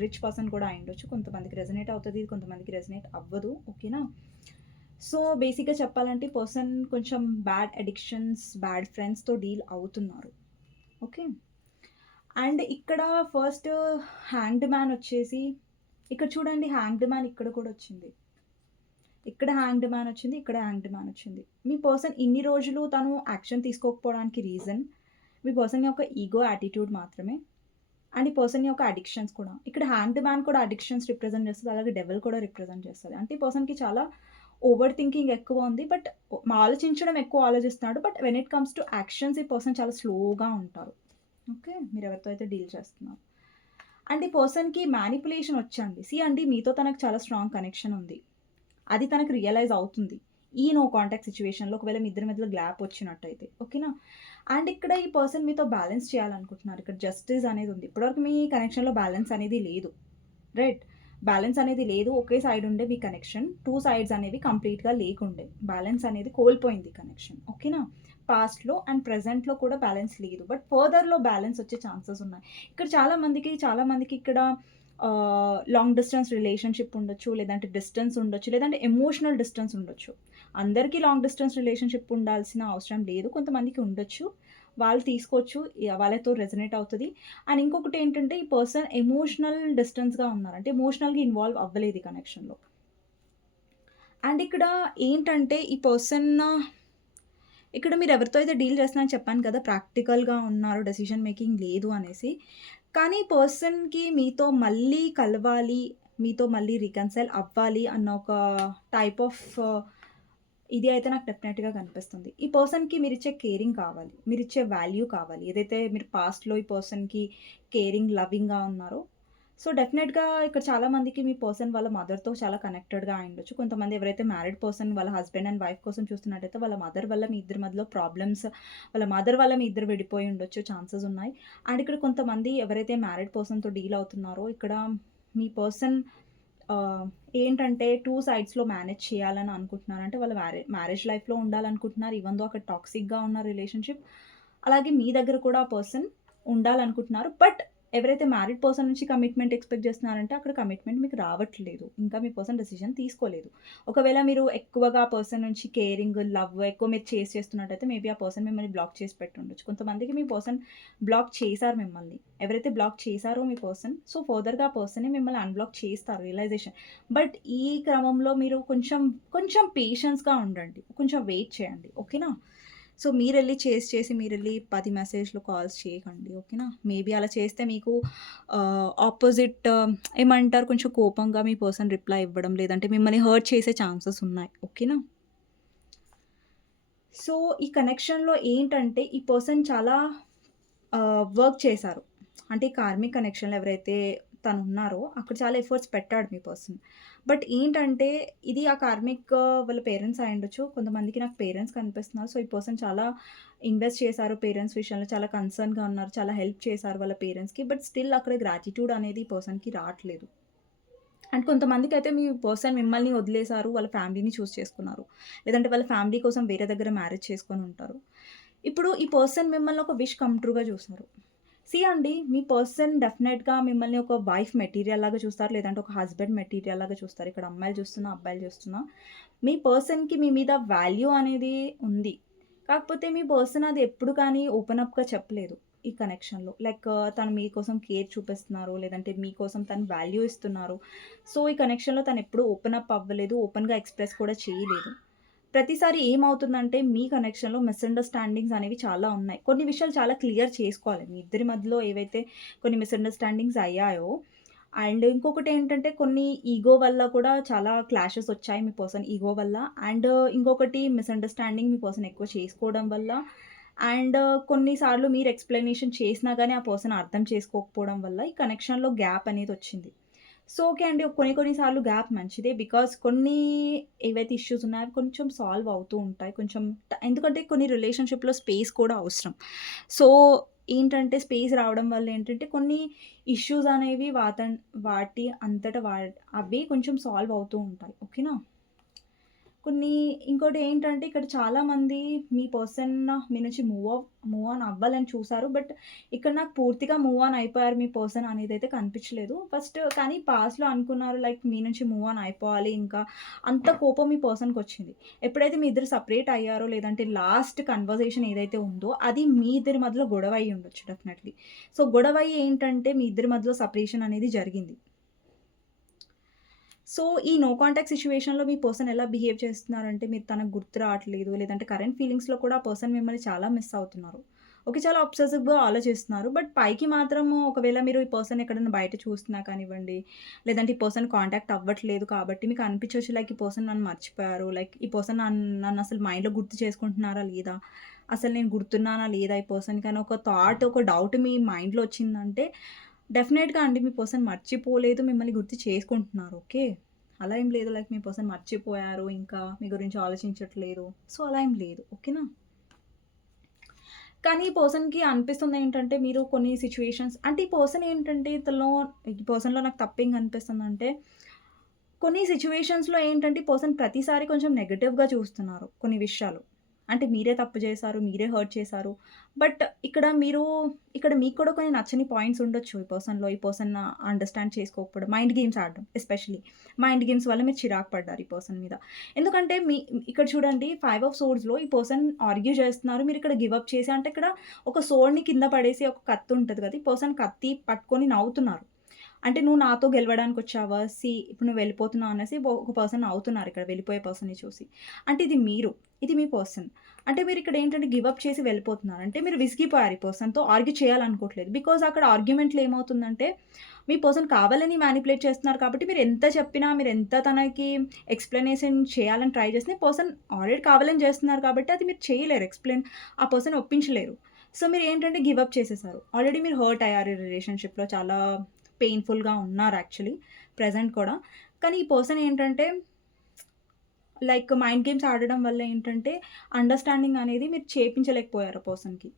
రిచ్ పర్సన్ కూడా అయ్యుండొచ్చు. కొంతమందికి రెజొనేట్ అవుతది. కొంతమందికి రెజొనేట్ అవ్వదు. ఓకేనా? సో, బేసిక్‌గా చెప్పాలంటే ఈ పర్సన్ కొంచెం బ్యాడ్ అడిక్షన్స్, బ్యాడ్ ఫ్రెండ్స్‌తో డీల్ అవుతున్నారు. ఓకే. అండ్ ఇక్కడ ఫస్ట్ హ్యాంగ్డ్ మ్యాన్ వచ్చేసి ఇక్కడ చూడండి హ్యాంగ్డ్ మ్యాన్ ఇక్కడ కూడా వచ్చింది. ఇక్కడ హ్యాంగ్డ్ మ్యాన్ వచ్చింది. ఇక్కడ హ్యాంగ్డ్ మ్యాన్ వచ్చింది. మీ పర్సన్ ఇన్ని రోజులు తను యాక్షన్ తీసుకోకపోవడానికి రీజన్ మీ పర్సన్ యొక్క ఈగో యాటిట్యూడ్ మాత్రమే. అండ్ ఈ పర్సన్ యొక్క అడిక్షన్స్ కూడా. ఇక్కడ హ్యాంగ్డ్ మ్యాన్ కూడా అడిక్షన్స్ రిప్రజెంట్ చేస్తది. అలాగే డెవిల్ కూడా రిప్రజెంట్ చేస్తది. అంటే ఈ పర్సన్‌కి చాలా ఓవర్ థింకింగ్ ఎక్కువ ఉంది. బట్ ఆలోచించడం ఎక్కువ ఆలోచిస్తున్నాడు. But when it comes to actions ఈ పర్సన్ చాలా స్లోగా ఉంటారు. ఓకే. మీరెవరితో అయితే డీల్ చేస్తున్నారు. అండ్ ఈ పర్సన్‌కి మ్యానిప్యులేషన్ వచ్చండి. అండి మీతో తనకు చాలా స్ట్రాంగ్ కనెక్షన్ ఉంది. అది తనకు రియలైజ్ అవుతుంది. ఈ నో కాంటాక్ట్ సిట్యుయేషన్‌లో ఒకవేళ మీ ఇద్దరి మధ్యలో గ్యాప్ వచ్చినట్టయితే. ఓకేనా? అండ్ ఇక్కడ ఈ పర్సన్ మీతో బ్యాలెన్స్ చేయాలనుకుంటున్నారు. ఇక్కడ జస్టిస్ అనేది ఉంది. ఇప్పటివరకు మీ కనెక్షన్‌లో బ్యాలెన్స్ అనేది లేదు. రైట్? బ్యాలెన్స్ అనేది లేదు. ఒకే సైడ్ ఉండే మీ కనెక్షన్. 2 సైడ్స్ అనేవి కంప్లీట్‌గా లేకుండే. బ్యాలెన్స్ అనేది కోల్పోయింది కనెక్షన్. ఓకేనా? పాస్ట్‌లో అండ్ ప్రెజెంట్‌లో కూడా బ్యాలెన్స్ లేదు. బట్ ఫర్దర్‌లో బ్యాలెన్స్ వచ్చే ఛాన్సెస్ ఉన్నాయి. ఇక్కడ చాలా మందికి ఇక్కడ లాంగ్ డిస్టెన్స్ రిలేషన్‌షిప్ ఉండొచ్చు. లేదంటే డిస్టెన్స్ ఉండొచ్చు. లేదంటే ఎమోషనల్ డిస్టెన్స్ ఉండొచ్చు. అందరికీ లాంగ్ డిస్టెన్స్ రిలేషన్‌షిప్ ఉండాల్సిన అవసరం లేదు. కొంతమందికి ఉండొచ్చు. వాళ్ళు తీసుకోవచ్చు. వాళ్ళతో రెజొనేట్ అవుతది. అండ్ ఇంకొకటేంటంటే ఈ పర్సన్ ఎమోషనల్ డిస్టెన్స్‌గా ఉన్నారు. అంటే ఎమోషనల్‌గా ఇన్వాల్వ్ అవ్వలేదు ఈ కనెక్షన్‌లో. అండ్ ఇక్కడ ఏంటంటే ఈ పర్సన్ ఇక్కడ మీరెవరితో అయితే డీల్ చేస్తున్నారని చెప్పాను కదా! ప్రాక్టికల్‌గా ఉన్నారు. డెసిషన్ మేకింగ్ లేదు అనేసి. కానీ పర్సన్‌కి మీతో మళ్ళీ కలవాలి, మీతో మళ్ళీ రికన్సైల్ అవ్వాలి అన్న ఒక టైప్ ఆఫ్ ఇది అయితే నాకు డెఫినెట్‌గా కనిపిస్తుంది. ఈ పర్సన్‌కి మీరిచ్చే కేరింగ్ కావాలి. మీరిచ్చే వాల్యూ కావాలి. ఏదైతే మీరు పాస్ట్‌లో ఈ పర్సన్‌కి కేరింగ్, లవింగ్‌గా ఉన్నారో, సో, డెఫినెట్‌గా ఇక్కడ చాలా మందికి మీ పర్సన్ వాళ్ళ మదర్‌తో చాలా కనెక్టెడ్‌గా అయ్యుండొచ్చు. కొంతమంది ఎవరైతే మ్యారీడ్ పర్సన్ వాళ్ళ హస్బెండ్ అండ్ వైఫ్ కోసం చూస్తున్నట్టయితే వాళ్ళ మదర్ వల్ల మీ ఇద్దరి మధ్యలో ప్రాబ్లమ్స్, వాళ్ళ మదర్ వల్ల మీ ఇద్దరు విడిపోయి ఉండొచ్చు. ఛాన్సెస్ ఉన్నాయి. అండ్ ఇక్కడ కొంతమంది ఎవరైతే మ్యారీడ్ పర్సన్‌తో డీల్ అవుతున్నారో ఇక్కడ మీ పర్సన్ ఆహ్, ఏంటంటే 2 సైడ్స్‌లో మేనేజ్ చేయాలని అనుకుంటున్నారు. అంటే వాళ్ళ మ్యారేజ్ లైఫ్‌లో ఉండాలనుకుంటున్నారు. ఈవెన్ దో అక్కడ టాక్సిక్‌గా ఉన్న రిలేషన్‌షిప్. అలాగే మీ దగ్గర కూడా ఆ పర్సన్ ఉండాలనుకుంటున్నారు. బట్ ఎవరైతే మ్యారీడ్ పర్సన్ నుంచి కమిట్మెంట్ ఎక్స్‌పెక్ట్ చేస్తున్నారంటే అక్కడ కమిట్మెంట్ మీకు రావట్లేదు. ఇంకా మీ పర్సన్ డెసిషన్ తీసుకోలేదు. ఒకవేళ మీరు ఎక్కువగా ఆ పర్సన్ నుంచి కేరింగ్, లవ్ ఎక్కువ మీరు చేజ్ చేస్తున్నట్టయితే మేబీ ఆ పర్సన్ మిమ్మల్ని బ్లాక్ చేసి పెట్టుండొచ్చు. కొంతమందికి మీ పర్సన్ బ్లాక్ చేశారు మిమ్మల్ని. ఎవరైతే బ్లాక్ చేశారో మీ పర్సన్, సో ఫర్దర్‌గా ఆ పర్సనే మిమ్మల్ని అన్‌బ్లాక్ చేస్తారు రియలైజేషన్. బట్ ఈ క్రమంలో మీరు కొంచెం పేషెన్స్‌గా ఉండండి. కొంచెం వెయిట్ చేయండి. ఓకేనా? సో మీరెళ్లి చేసి మీరెళ్లి 10 మెసేజ్‌లు, కాల్స్ చేయకండి. ఓకేనా? మేబీ అలా చేస్తే మీకు ఆపోజిట్ ఏమంటారు కొంచెం కోపంగా మీ పర్సన్ రిప్లై ఇవ్వడం, లేదంటే మిమ్మల్ని హర్ట్ చేసే ఛాన్సెస్ ఉన్నాయి. ఓకేనా? సో ఈ కనెక్షన్‌లో ఏంటంటే ఈ పర్సన్ చాలా వర్క్ చేశారు. అంటే ఈ కార్మిక్ కనెక్షన్‌లో ఎవరైతే తనున్నారో అక్కడ చాలా ఎఫర్ట్స్ పెట్టాడు మీ పర్సన్. బట్ ఏంటంటే ఇది ఆ కార్మిక్ వాళ్ళ పేరెంట్స్ అయ్యుండొచ్చు. కొంతమందికి నాకు పేరెంట్స్ కనిపిస్తున్నారు. సో, ఈ పర్సన్ చాలా ఇన్వెస్ట్ చేశారు పేరెంట్స్ విషయంలో. చాలా కన్సర్న్‌గా ఉన్నారు. చాలా హెల్ప్ చేశారు వాళ్ళ పేరెంట్స్‌కి. బట్ స్టిల్ అక్కడ గ్రాటిట్యూడ్ అనేది ఈ పర్సన్‌కి రాట్లేదు. అండ్ కొంతమందికైతే మీ పర్సన్ మిమ్మల్ని వదిలేసారు. వాళ్ళ ఫ్యామిలీని చూజ్ చేసుకున్నారు. లేదంటే వాళ్ళ ఫ్యామిలీ కోసం వేరే దగ్గర మ్యారేజ్ చేసుకొని ఉంటారు. ఇప్పుడు ఈ పర్సన్ మిమ్మల్ని ఒక విష్ కమ్ ట్రూగా చూసారు. సీ అండి, మీ పర్సన్ డెఫినెట్‌గా మిమ్మల్ని ఒక వైఫ్ మెటీరియల్ లాగా చూస్తారు. లేదంటే ఒక హస్బెండ్ మెటీరియల్ లాగా చూస్తారు. ఇక్కడ అమ్మాయిలు చూస్తున్నా, అబ్బాయిలు చూస్తున్నా. మీ పర్సన్‌కి మీ మీద వాల్యూ అనేది ఉంది. కాకపోతే మీ పర్సన్ అది ఎప్పుడు కానీ ఓపెన్ అప్‌గా చెప్పలేదు ఈ కనెక్షన్‌లో. లైక్ తను మీకోసం కేర్ చూపిస్తున్నారు. లేదంటే మీకోసం తను వాల్యూ ఇస్తున్నారు. సో, ఈ కనెక్షన్‌లో తను ఎప్పుడు ఓపెన్ అప్ అవ్వలేదు. ఓపెన్‌గా ఎక్స్‌ప్రెస్ కూడా చేయలేదు. ప్రతిసారి ఏమవుతుందంటే మీ కనెక్షన్‌లో మిస్‌అండర్‌స్టాండింగ్స్ అనేవి చాలా ఉన్నాయి. కొన్ని విషయాలు చాలా క్లియర్ చేసుకోవాలి. మీ ఇద్దరి మధ్యలో ఏవైతే కొన్ని మిస్‌అండర్‌స్టాండింగ్స్ అయ్యాయో అండ్ ఇంకొకటేంటంటే కొన్ని ఈగో వల్ల కూడా చాలా క్లాషెస్ వచ్చాయి మీ పర్సన్ ఈగో వల్ల. అండ్ ఇంకొకటి మిస్‌అండర్‌స్టాండింగ్ మీ పర్సన్ ఎక్కువ చేసుకోవడం వల్ల. అండ్ కొన్నిసార్లు మీరు ఎక్స్‌ప్లనేషన్ చేసినా గాని ఆ పర్సన్ అర్థం చేసుకోకపోవడం వల్ల ఈ కనెక్షన్‌లో గ్యాప్ అనేదొచ్చింది. సో, ఓకే అండి. కొన్ని కొన్ని సార్లు గ్యాప్ మంచిదే. బికాజ్ కొన్ని ఏవైతే ఇష్యూస్ ఉన్నాయో అవి కొంచెం సాల్వ్ అవుతూ ఉంటాయి. కొంచెం ఎందుకంటే కొన్ని రిలేషన్‌షిప్‌లో స్పేస్ కూడా అవసరం. సో, ఏంటంటే స్పేస్ రావడం వల్ల ఏంటంటే కొన్ని ఇష్యూస్ అనేవి వాటి అంతట అవి కొంచెం సాల్వ్ అవుతూ ఉంటాయి. ఓకేనా? కొన్ని ఇంకోటేంటంటే ఇక్కడ చాలామంది మీ పర్సన్ మీ నుంచి మూవ్ ఆన్ అవ్వాలని చూసారు. బట్ ఇక్కడ నాకు పూర్తిగా మూవ్ ఆన్ అయిపోయారు మీ పర్సన్ అనేదైతే కనిపించలేదు. కానీ పాస్ట్‌లో అనుకున్నారు లైక్ మీ నుంచి మూవ్ ఆన్ అయిపోవాలి ఇంకా. అంత కోపం మీ పర్సన్‌కొచ్చింది. ఎప్పుడైతే మీ ఇద్దరు సెపరేట్ అయ్యారో లేదంటే లాస్ట్ కన్వర్జేషన్ ఏదైతే ఉందో అది మీ ఇద్దరి మధ్యలో గొడవ అయ్యి ఉండొచ్చు డెఫినెట్‌లీ. సో, గొడవయ్యి ఏంటంటే మీ ఇద్దరి మధ్యలో సెపరేషన్ అనేది జరిగింది. సో, ఈ నో కాంటాక్ట్ సిట్యుయేషన్‌లో మీ పర్సన్ ఎలా బిహేవ్ చేస్తున్నారంటే, మీరు తనకు గుర్తు రావట్లేదు. లేదంటే కరెంట్ ఫీలింగ్స్‌లో కూడా ఆ పర్సన్ మిమ్మల్ని చాలా మిస్ అవుతున్నారు. ఓకే. చాలా అబ్సెసివ్‌గా ఆలోచిస్తున్నారు. బట్ పైకి మాత్రము ఒకవేళ మీరు ఈ పర్సన్ ఎక్కడైనా బయట చూస్తున్నా కానివ్వండి, లేదంటే ఈ పర్సన్ కాంటాక్ట్ అవ్వట్లేదు కాబట్టి మీకు అనిపించొచ్చు లైక్ ఈ పర్సన్ నన్ను మర్చిపోయారు. లైక్ ఈ పర్సన్ నన్నసలు మైండ్‌లో గుర్తు చేసుకుంటున్నారా లేదా? అసలు నేను గుర్తున్నానా లేదా ఈ పర్సన్‌కి అని ఒక థాట్, ఒక డౌట్ మీ మైండ్‌లో వచ్చిందంటే డెఫినెట్‌గా అండి మీ పర్సన్ మర్చిపోలేదు. మిమ్మల్ని గుర్తు చేసుకుంటున్నారు. ఓకే. అలా ఏం లేదు లైక్ మీ పర్సన్ మర్చిపోయారు. ఇంకా మీ గురించి ఆలోచించట్లేదు. సో, అలా ఏం లేదు. ఓకేనా? కానీ ఈ పర్సన్‌కి అనిపిస్తుందేంటంటే మీరు కొన్ని సిట్యుయేషన్స్ అంటే ఈ పర్సన్‌లో నాకు తప్పేం కనిపిస్తుందంటే కొన్ని సిట్యుయేషన్స్‌లో ఏంటంటే, ఈ పర్సన్ ప్రతిసారి కొంచెం నెగెటివ్‌గా చూస్తున్నారు కొన్ని విషయాలు. అంటే మీరే తప్పు చేశారు, మీరే హర్ట్ చేశారు. బట్ ఇక్కడ మీకు కూడా కొన్ని నచ్చని పాయింట్స్ ఉండొచ్చు ఈ పర్సన్‌లో. ఈ పర్సన్ అండర్‌స్టాండ్ చేసుకోకపోవడం, మైండ్ గేమ్స్ ఆడడం ఎస్పెషల్లీ. మైండ్ గేమ్స్ వల్ల మీరు చిరాకు పడ్డారు ఈ పర్సన్ మీద. ఎందుకంటే ఇక్కడ చూడండి 5 ఆఫ్ సోర్డ్స్‌లో ఈ పర్సన్ ఆర్గ్యూ చేస్తున్నారు. మీరిక్కడ గివ్ అప్ చేసి అంటే ఇక్కడ ఒక సోర్డ్‌ని కింద పడేసి ఒక కత్తి ఉంటది కదా! ఈ పర్సన్ కత్తి పట్టుకొని నవ్వుతున్నారు. అంటే నువ్వు నాతో గెలవడానికొచ్చావా? ఇప్పుడు నువ్వు వెళ్ళిపోతున్నావు అనేసి ఒక పర్సన్ అవుతున్నారు ఇక్కడ వెళ్ళిపోయే పర్సన్‌ని చూసి. అంటే ఇది మీరు. ఇది మీ పర్సన్. అంటే మీరిక్కడ ఏంటంటే గివ్ అప్ చేసి వెళ్ళిపోతున్నారు. అంటే మీరు విసిగిపోయారు ఈ పర్సన్‌తో ఆర్గ్యూ చేయాలనుకోవట్లేదు. బికాజ్ అక్కడ ఆర్గ్యుమెంట్‌లో ఏమవుతుందంటే మీ పర్సన్ కావాలని మ్యానిపులేట్ చేస్తున్నారు కాబట్టి మీరు ఎంత చెప్పినా, మీరు ఎంత తనకి ఎక్స్‌ప్లనేషన్ చేయాలని ట్రై చేసినా పర్సన్ ఆల్రెడీ కావాలని చేస్తున్నారు కాబట్టి అది మీరు చేయలేరు. ఆ పర్సన్ ఒప్పించలేరు. సో మీరేంటంటే గివ్ అప్ చేసేసారు. ఆల్రెడీ మీరు హర్ట్ అయ్యారు ఈ రిలేషన్‌షిప్‌లో చాలా పెయిన్‌ఫుల్‌గా ఉన్నారు యాక్చువల్లీ. ప్రెజెంట్ కూడా. కానీ ఈ పర్సన్ ఏంటంటే లైక్ మైండ్ గేమ్స్ ఆడడం వల్ల ఏంటంటే అండర్‌స్టాండింగ్ అనేది మీరు చేపించలేకపోయారు ఆ పర్సన్‌కి.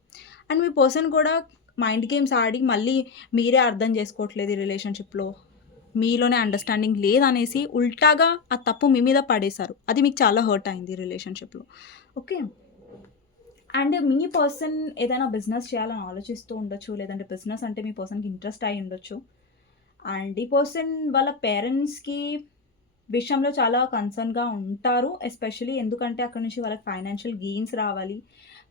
అండ్ మీ పర్సన్ కూడా మైండ్ గేమ్స్ ఆడి మళ్ళీ మీరే అర్థం చేసుకోవట్లేదు ఈ రిలేషన్‌షిప్‌లో. మీలోనే అండర్‌స్టాండింగ్ లేదనేసి ఉల్టాగా ఆ తప్పు మీ మీద పడేశారు. అది మీకు చాలా హర్ట్ అయింది రిలేషన్‌షిప్‌లో. ఓకే. అండ్ మీ పర్సన్ ఏదైనా బిజినెస్ చేయాలని ఆలోచిస్తూ ఉండొచ్చు. లేదంటే బిజినెస్ అంటే మీ పర్సన్‌కి ఇంట్రెస్ట్ అయ్యి ఉండొచ్చు. అండ్ ఈ పర్సన్ వాళ్ళ పేరెంట్స్‌కి విషయంలో చాలా కన్సర్న్‌గా ఉంటారు. ఎస్పెషల్లీ ఎందుకంటే అక్కడి నుంచి వాళ్ళకి ఫైనాన్షియల్ గెయిన్స్ రావాలి.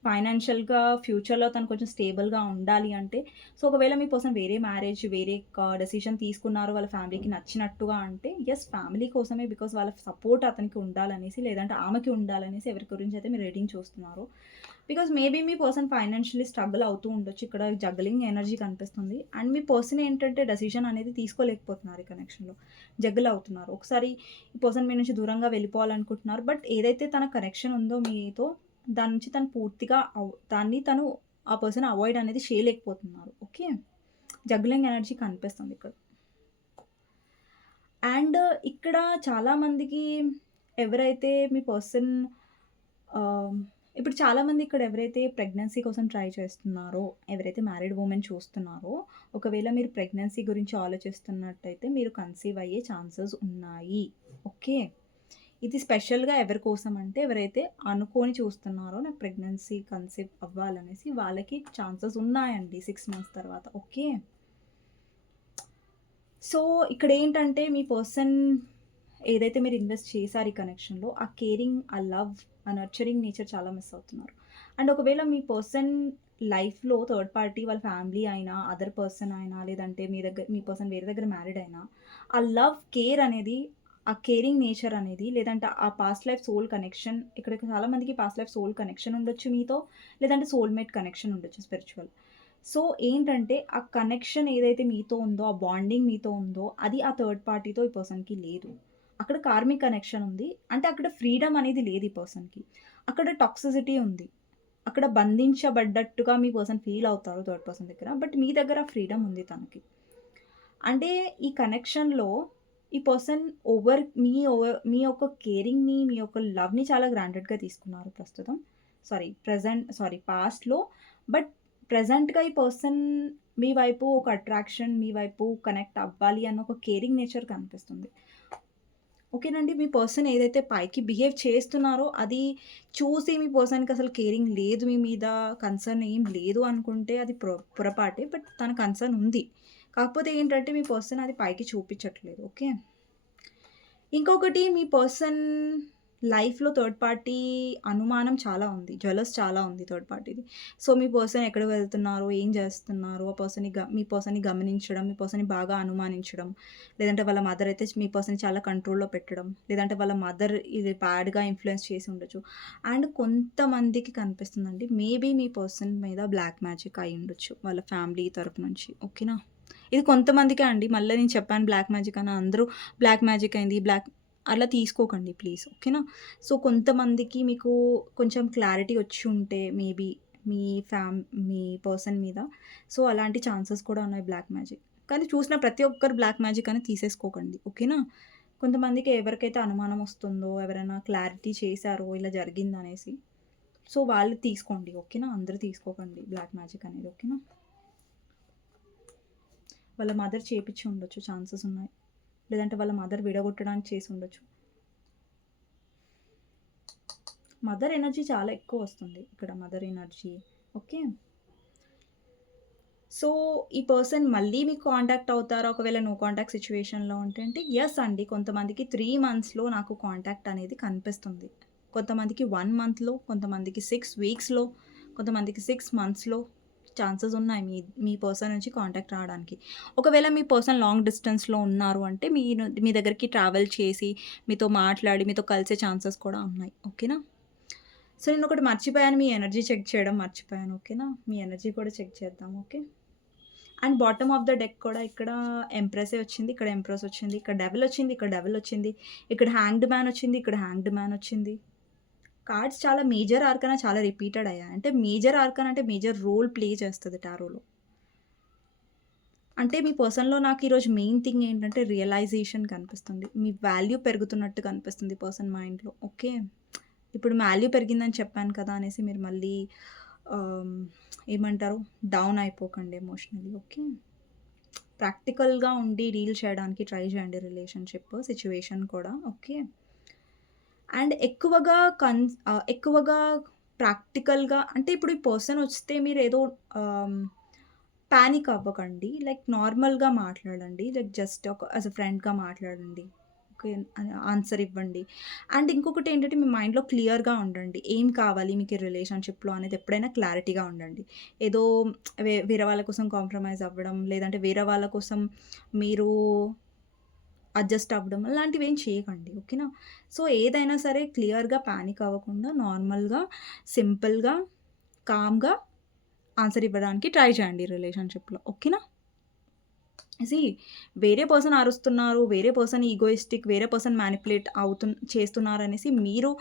ఫైనాన్షియల్‌గా ఫ్యూచర్‌లో తను కొంచెం స్టేబుల్‌గా ఉండాలి అంటే సో, ఒకవేళ మీ పర్సన్ వేరే డెసిషన్ తీసుకున్నారు వాళ్ళ ఫ్యామిలీకి నచ్చినట్టుగా అంటే యెస్ ఫ్యామిలీ కోసమే బికాజ్ వాళ్ళ సపోర్ట్ అతనికి ఉండాలనేసి లేదంటే ఆమెకి ఉండాలనేసి ఎవరి గురించి అయితే మీరు రీడింగ్ చూస్తున్నారు. Because maybe me person financially struggle అవుతూ ఉండొచ్చు. ఇక్కడ జగ్లింగ్ ఎనర్జీ కనిపిస్తుంది. అండ్ మీ పర్సన్ ఏంటంటే డెసిషన్ అనేది తీసుకోలేకపోతున్నారు ఈ కనెక్షన్‌లో. జగ్గుల్ అవుతున్నారు. ఒకసారి ఈ పర్సన్ మీ నుంచి దూరంగా వెళ్ళిపోవాలనుకుంటున్నారు. బట్ ఏదైతే తన కనెక్షన్ ఉందో మీతో దాని నుంచి తను పూర్తిగా తను ఆ పర్సన్ అవాయిడ్ అనేది చేయలేకపోతున్నారు. ఓకే. జగ్లింగ్ ఎనర్జీ కనిపిస్తుంది ఇక్కడ. అండ్ ఇక్కడ చాలామందికి ఎవరైతే మీ పర్సన్ ఆహ్, ఇప్పుడు చాలామంది ఇక్కడ ఎవరైతే ప్రెగ్నెన్సీ కోసం ట్రై చేస్తున్నారో, ఎవరైతే మ్యారీడ్ వుమెన్ చూస్తున్నారో, ఒకవేళ మీరు ప్రెగ్నెన్సీ గురించి ఆలోచిస్తున్నట్టయితే మీరు కన్సీవ్ అయ్యే ఛాన్సెస్ ఉన్నాయి. ఓకే. ఇది స్పెషల్‌గా ఎవరి కోసం అంటే ఎవరైతే అనుకోని చూస్తున్నారో నాకు ప్రెగ్నెన్సీ కన్సీవ్ అవ్వాలనేసి వాళ్ళకి ఛాన్సెస్ ఉన్నాయండి 6 మంత్స్ తర్వాత. ఓకే. సో, ఇక్కడేంటంటే మీ పర్సన్ ఏదైతే మీరు ఇన్వెస్ట్ చేశారు ఈ కనెక్షన్‌లో, ఆ కేరింగ్, ఆ లవ్, ఆ నర్చరింగ్ నేచర్ చాలా మిస్ అవుతున్నారు. అండ్ ఒకవేళ మీ పర్సన్ లైఫ్‌లో థర్డ్ పార్టీ వాళ్ళ ఫ్యామిలీ అయినా, అదర్ పర్సన్ అయినా, లేదంటే మీ పర్సన్ వేరే దగ్గర మ్యారీడ్ అయినా, ఆ లవ్, కేర్ అనేది, ఆ కేరింగ్ నేచర్ అనేది, లేదంటే ఆ పాస్ట్ లైఫ్ సోల్ కనెక్షన్ ఇక్కడ చాలా మందికి పాస్ట్ లైఫ్ సోల్ కనెక్షన్ ఉండొచ్చు మీతో, లేదంటే సోల్‌మేట్ కనెక్షన్ ఉండొచ్చు స్పిరిచువల్. సో, ఏంటంటే ఆ కనెక్షన్ ఏదైతే మీతో ఉందో, ఆ బాండింగ్ మీతో ఉందో, అది ఆ థర్డ్ పార్టీతో ఈ పర్సన్‌కి లేదు. అక్కడ కార్మిక్ కనెక్షన్ ఉంది. అంటే అక్కడ ఫ్రీడమ్ అనేది లేదు ఈ పర్సన్‌కి. అక్కడ టాక్సిసిటీ ఉంది. అక్కడ బంధించబడ్డట్టుగా మీ పర్సన్ ఫీల్ అవుతారు థర్డ్ పర్సన్ దగ్గర. బట్ మీ దగ్గర ఫ్రీడమ్ ఉంది తనకి. అంటే ఈ కనెక్షన్‌లో ఈ పర్సన్ మీ యొక్క కేరింగ్‌ని, మీ యొక్క లవ్‌ని చాలా గ్రాంటెడ్‌గా తీసుకున్నారు ప్రస్తుతం. పాస్ట్‌లో. బట్ ప్రెజెంట్‌గా ఈ పర్సన్ మీ వైపు ఒక అట్రాక్షన్, మీ వైపు కనెక్ట్ అవ్వాలి అన్న ఒక కేరింగ్ నేచర్ కనిపిస్తుంది. ఓకేనండి. మీ పర్సన్ ఏదైతే పైకి బిహేవ్ చేస్తున్నారో అది చూసి మీ పర్సన్‌కి అసలు కేరింగ్ లేదు మీ మీద, కన్సర్న్ ఏం లేదు అనుకుంటే అది పొరపాటే. బట్ తన కన్సర్న్ ఉంది. కాకపోతే ఏంటంటే మీ పర్సన్ అది పైకి చూపించట్లేదు. ఓకే. ఇంకొకటి మీ పర్సన్ లైఫ్‌లో థర్డ్ పార్టీ అనుమానం చాలా ఉంది. జెలస్ చాలా ఉంది థర్డ్ పార్టీది. సో, మీ పర్సన్ ఎక్కడికి వెళ్తున్నారు? ఏం చేస్తున్నారు? మీ పర్సన్‌ని గమనించడం, మీ పర్సన్‌ని బాగా అనుమానించడం, లేదంటే వాళ్ళ మదర్ అయితే మీ పర్సన్‌ని చాలా కంట్రోల్‌లో పెట్టడం, లేదంటే వాళ్ళ మదర్ ఇది బ్యాడ్‌గా ఇన్‌ఫ్లూయెన్స్ చేసి ఉండొచ్చు. అండ్ కొంతమందికి కనిపిస్తుందండి. మేబీ మీ పర్సన్ మీద బ్లాక్ మ్యాజిక్ అయ్యుండొచ్చు. వాళ్ళ ఫ్యామిలీ తరపు నుంచి. ఓకేనా? ఇది కొంతమందికే అండి. మళ్ళా నేను చెప్పాను బ్లాక్ మ్యాజిక్ అని అందరూ బ్లాక్ మ్యాజిక్ అయింది. అలా తీసుకోకండి ప్లీజ్. ఓకేనా? సో, కొంతమందికి మీకు కొంచెం క్లారిటీ వచ్చి ఉంటే మేబీ మీ ఫ్యామ్ మీ పర్సన్ మీద. సో, అలాంటి ఛాన్సెస్ కూడా ఉన్నాయి బ్లాక్ మ్యాజిక్. కానీ చూసిన ప్రతి ఒక్కరు బ్లాక్ మ్యాజిక్ అని తీసేసుకోకండి. ఓకేనా? కొంతమందికి ఎవరికైతే అనుమానం వస్తుందో, ఎవరైనా క్లారిటీ చేశారో ఇలా జరిగిందనేసి, సో, వాళ్ళు తీసుకోండి. ఓకేనా? అందరూ తీసుకోకండి బ్లాక్ మ్యాజిక్ అనేది. ఓకేనా? వాళ్ళ మదర్ చేపిచ్చి ఉండొచ్చు ఛాన్సెస్ ఉన్నాయి. లేదంటే వాళ్ళ మదర్ విడగొట్టడానికి చేసి ఉండొచ్చు. మదర్ ఎనర్జీ చాలా ఎక్కువ వస్తుంది ఇక్కడ మదర్ ఎనర్జీ. ఓకే. సో, ఈ పర్సన్ మళ్ళీ మీకు కాంటాక్ట్ అవుతారా? ఒకవేళ నో కాంటాక్ట్ సిట్యుయేషన్‌లో ఉంటే అంటే యెస్ అండి. కొంతమందికి 3 మంత్స్‌లో నాకు కాంటాక్ట్ అనేది కనిపిస్తుంది. కొంతమందికి 1 మంత్‌లో, కొంతమందికి 6 వీక్స్‌లో, కొంతమందికి 6 మంత్స్‌లో. ఛాన్సెస్ ఉన్నాయి మీ పర్సన్ నుంచి కాంటాక్ట్ రావడానికి. ఒకవేళ మీ పర్సన్ లాంగ్ డిస్టెన్స్‌లో ఉన్నారు అంటే మీ దగ్గరికి ట్రావెల్ చేసి, మీతో మాట్లాడి, మీతో కలిసే ఛాన్సెస్ కూడా ఉన్నాయి. ఓకేనా? సో, నేనొకటి మర్చిపోయాను. మీ ఎనర్జీ చెక్ చేయడం మర్చిపోయాను. ఓకేనా? మీ ఎనర్జీ కూడా చెక్ చేద్దాం. Okay. And bottom of the deck కూడా ఇక్కడ ఎంప్రెసే వచ్చింది. ఇక్కడ ఎంప్రెస్ వచ్చింది. ఇక్కడ డెవిల్ వచ్చింది. ఇక్కడ డెవిల్ వచ్చింది. ఇక్కడ హ్యాంగ్డ్ మ్యాన్ వచ్చింది. ఇక్కడ హ్యాంగ్డ్ మ్యాన్ వచ్చింది. కార్డ్స్ చాలా మేజర్ ఆర్కానా చాలా రిపీటెడ్ అయ్యాయి. అంటే మేజర్ ఆర్కానా అంటే మేజర్ రోల్ ప్లే చేస్తది టారోలో. అంటే మీ పర్సన్‌లో నాకు ఈరోజు మెయిన్ థింగ్ ఏంటంటే రియలైజేషన్ కనిపిస్తుంది. మీ వాల్యూ పెరుగుతున్నట్టు కనిపిస్తుంది పర్సన్ మైండ్‌లో. ఓకే. ఇప్పుడు వాల్యూ పెరిగిందని చెప్పాను కదా అనేసి మీరు మళ్ళీ ఆహ్, ఏమంటారు డౌన్ అయిపోకండి ఎమోషనల్లీ. ఓకే. ప్రాక్టికల్‌గా ఉండి డీల్ చేయడానికి ట్రై చేయండి రిలేషన్‌షిప్ సిట్యుయేషన్ కూడా. ఓకే. అండ్ ఎక్కువగా ప్రాక్టికల్‌గా అంటే ఇప్పుడు ఈ పర్సన్ వస్తే మీరేదో ఆహ్, పానిక్ అవ్వకండి. లైక్ నార్మల్‌గా మాట్లాడండి. లైక్ జస్ట్ ఒక యాస్ ఎ ఫ్రెండ్‌గా మాట్లాడండి. ఓకే. ఆన్సర్ ఇవ్వండి. అండ్ ఇంకొకటేంటంటే మీ మైండ్‌లో క్లియర్‌గా ఉండండి. ఏం కావాలి మీకు ఈ రిలేషన్‌షిప్‌లో అనేది ఎప్పుడైనా క్లారిటీగా ఉండండి. ఏదో వేరే వాళ్ళ కోసం కాంప్రమైజ్ అవ్వడం, లేదంటే వేరే వాళ్ళ కోసం మీరు అడ్జస్ట్ అవ్వడం అలాంటివేం చేయకండి. ఓకేనా? సో, ఏదైనా సరే క్లియర్‌గా పానిక్ అవ్వకుండా నార్మల్‌గా, సింపుల్‌గా, కామ్‌గా ఆన్సర్ ఇవ్వడానికి ట్రై చేయండి రిలేషన్‌షిప్‌లో. ఓకేనా? సీ వేరే పర్సన్ అరుస్తున్నారు, వేరే పర్సన్ ఈగోయిస్టిక్, వేరే పర్సన్ మ్యానిపులేట్ చేస్తున్నారనేసి మీరు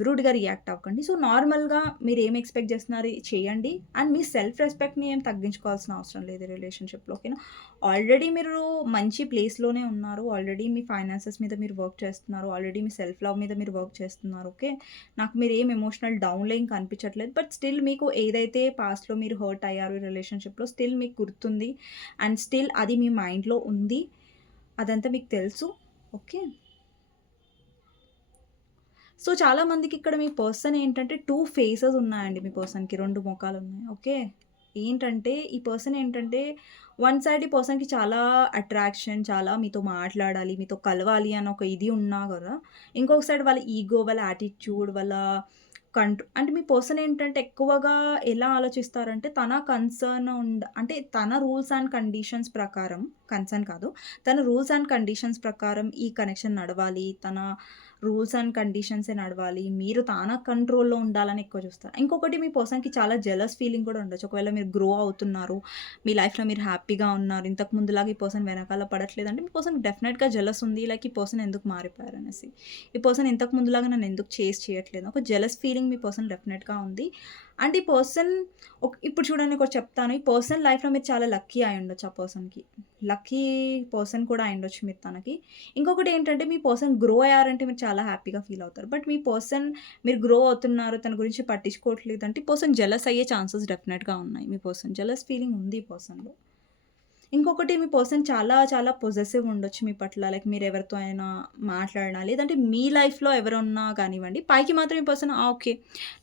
రూడ్‌గా రియాక్ట్ అవ్వకండి. సో, నార్మల్‌గా మీరేం ఎక్స్‌పెక్ట్ చేస్తున్నారు చేయండి. అండ్ మీ సెల్ఫ్ రెస్పెక్ట్‌ని ఏం తగ్గించుకోవాల్సిన అవసరం లేదు రిలేషన్‌షిప్‌లో. ఓకేనా? ఆల్రెడీ మీరు మంచి ప్లేస్‌లోనే ఉన్నారు. ఆల్రెడీ మీ ఫైనాన్సెస్ మీద మీరు వర్క్ చేస్తున్నారు. ఆల్రెడీ మీ సెల్ఫ్ లవ్ మీద మీరు వర్క్ చేస్తున్నారు. ఓకే. నాకు మీరేం ఎమోషనల్ డౌన్‌లో ఏం కనిపించట్లేదు. బట్ స్టిల్ మీకు ఏదైతే పాస్ట్‌లో మీరు హర్ట్ అయ్యారో రిలేషన్‌షిప్‌లో స్టిల్ మీకు గుర్తుంది. అండ్ స్టిల్ అది మీ మైండ్‌లో ఉంది. అదంతా మీకు తెలుసు. ఓకే. సో, చాలా మందికి ఇక్కడ మీ పర్సన్ ఏంటంటే 2 ఫేసెస్ ఉన్నాయండి మీ పర్సన్‌కి. 2 మొఖాలున్నాయి. ఓకే. ఏంటంటే ఈ పర్సన్ ఏంటంటే వన్ సైడ్ ఈ పర్సన్‌కి చాలా అట్రాక్షన్, చాలా మీతో మాట్లాడాలి, మీతో కలవాలి అని ఒక ఇది ఉన్నా గూడా, ఇంకొక సైడ్ వాళ్ళ ఈగో, వాళ్ళ యాటిట్యూడ్, వాళ్ళ అంటే మీ పర్సన్ ఏంటంటే ఎక్కువగా ఎలా ఆలోచిస్తారంటే తన కన్సర్న్ అంటే తన రూల్స్ అండ్ కండిషన్స్ ప్రకారం కన్సర్న్ కాదు. తన రూల్స్ అండ్ కండిషన్స్ ప్రకారం ఈ కనెక్షన్ నడవాలి. తన రూల్స్ అండ్ కండిషన్సే నడవాలి. మీరు తన కంట్రోల్‌లో ఉండాలని ఎక్కువ చూస్తారు. ఇంకొకటి మీ పర్సన్‌కి చాలా జెలస్ ఫీలింగ్ కూడా ఉండొచ్చు. ఒకవేళ మీరు గ్రో అవుతున్నారు. మీ లైఫ్‌లో మీరు హ్యాపీగా ఉన్నారు. ఇంతకు ముందులాగా ఈ పర్సన్ వెనకాల పడట్లేదంటే మీ పర్సన్ డెఫినెట్‌గా జెలస్ ఉంది. లైక్ ఈ పర్సన్ ఎందుకు మారిపోయారనేసి. ఈ పర్సన్ ఇంతకు ముందులాగా నన్ను ఎందుకు చేజ్ చేయట్లేదు. ఒక జెలస్ ఫీలింగ్ మీ పర్సన్ డెఫినెట్‌గా ఉంది. అండ్ ఈ పర్సన్ ఇప్పుడు చూడండి ఒకటి చెప్తాను. ఈ పర్సన్ లైఫ్‌లో మీరు చాలా లక్కీ అయ్యుండొచ్చు ఆ పర్సన్‌కి. లక్కీ పర్సన్ కూడా అయ్యుండొచ్చు మీరు తనకి. ఇంకొకటేంటంటే మీ పర్సన్ గ్రో అయ్యారంటే మీరు చాలా హ్యాపీగా ఫీల్ అవుతారు. బట్ మీ పర్సన్ మీరు గ్రో అవుతున్నారు, తన గురించి పట్టించుకోవట్లేదంటే ఈ పర్సన్ జెలస్ అయ్యే ఛాన్సెస్ డెఫినెట్‌గా ఉన్నాయి మీ పర్సన్. జెలస్ ఫీలింగ్ ఉంది ఈ పర్సన్‌లో. ఇంకొకటి మీ పర్సన్ చాలా చాలా పొసెసివ్ ఉండొచ్చు మీ పట్ల. లైక్ మీరెవరితో అయినా మాట్లాడినా, లేదంటే మీ లైఫ్‌లో ఎవరున్నా కానివ్వండి, పైకి మాత్రం ఈ పర్సన్ ఓకే.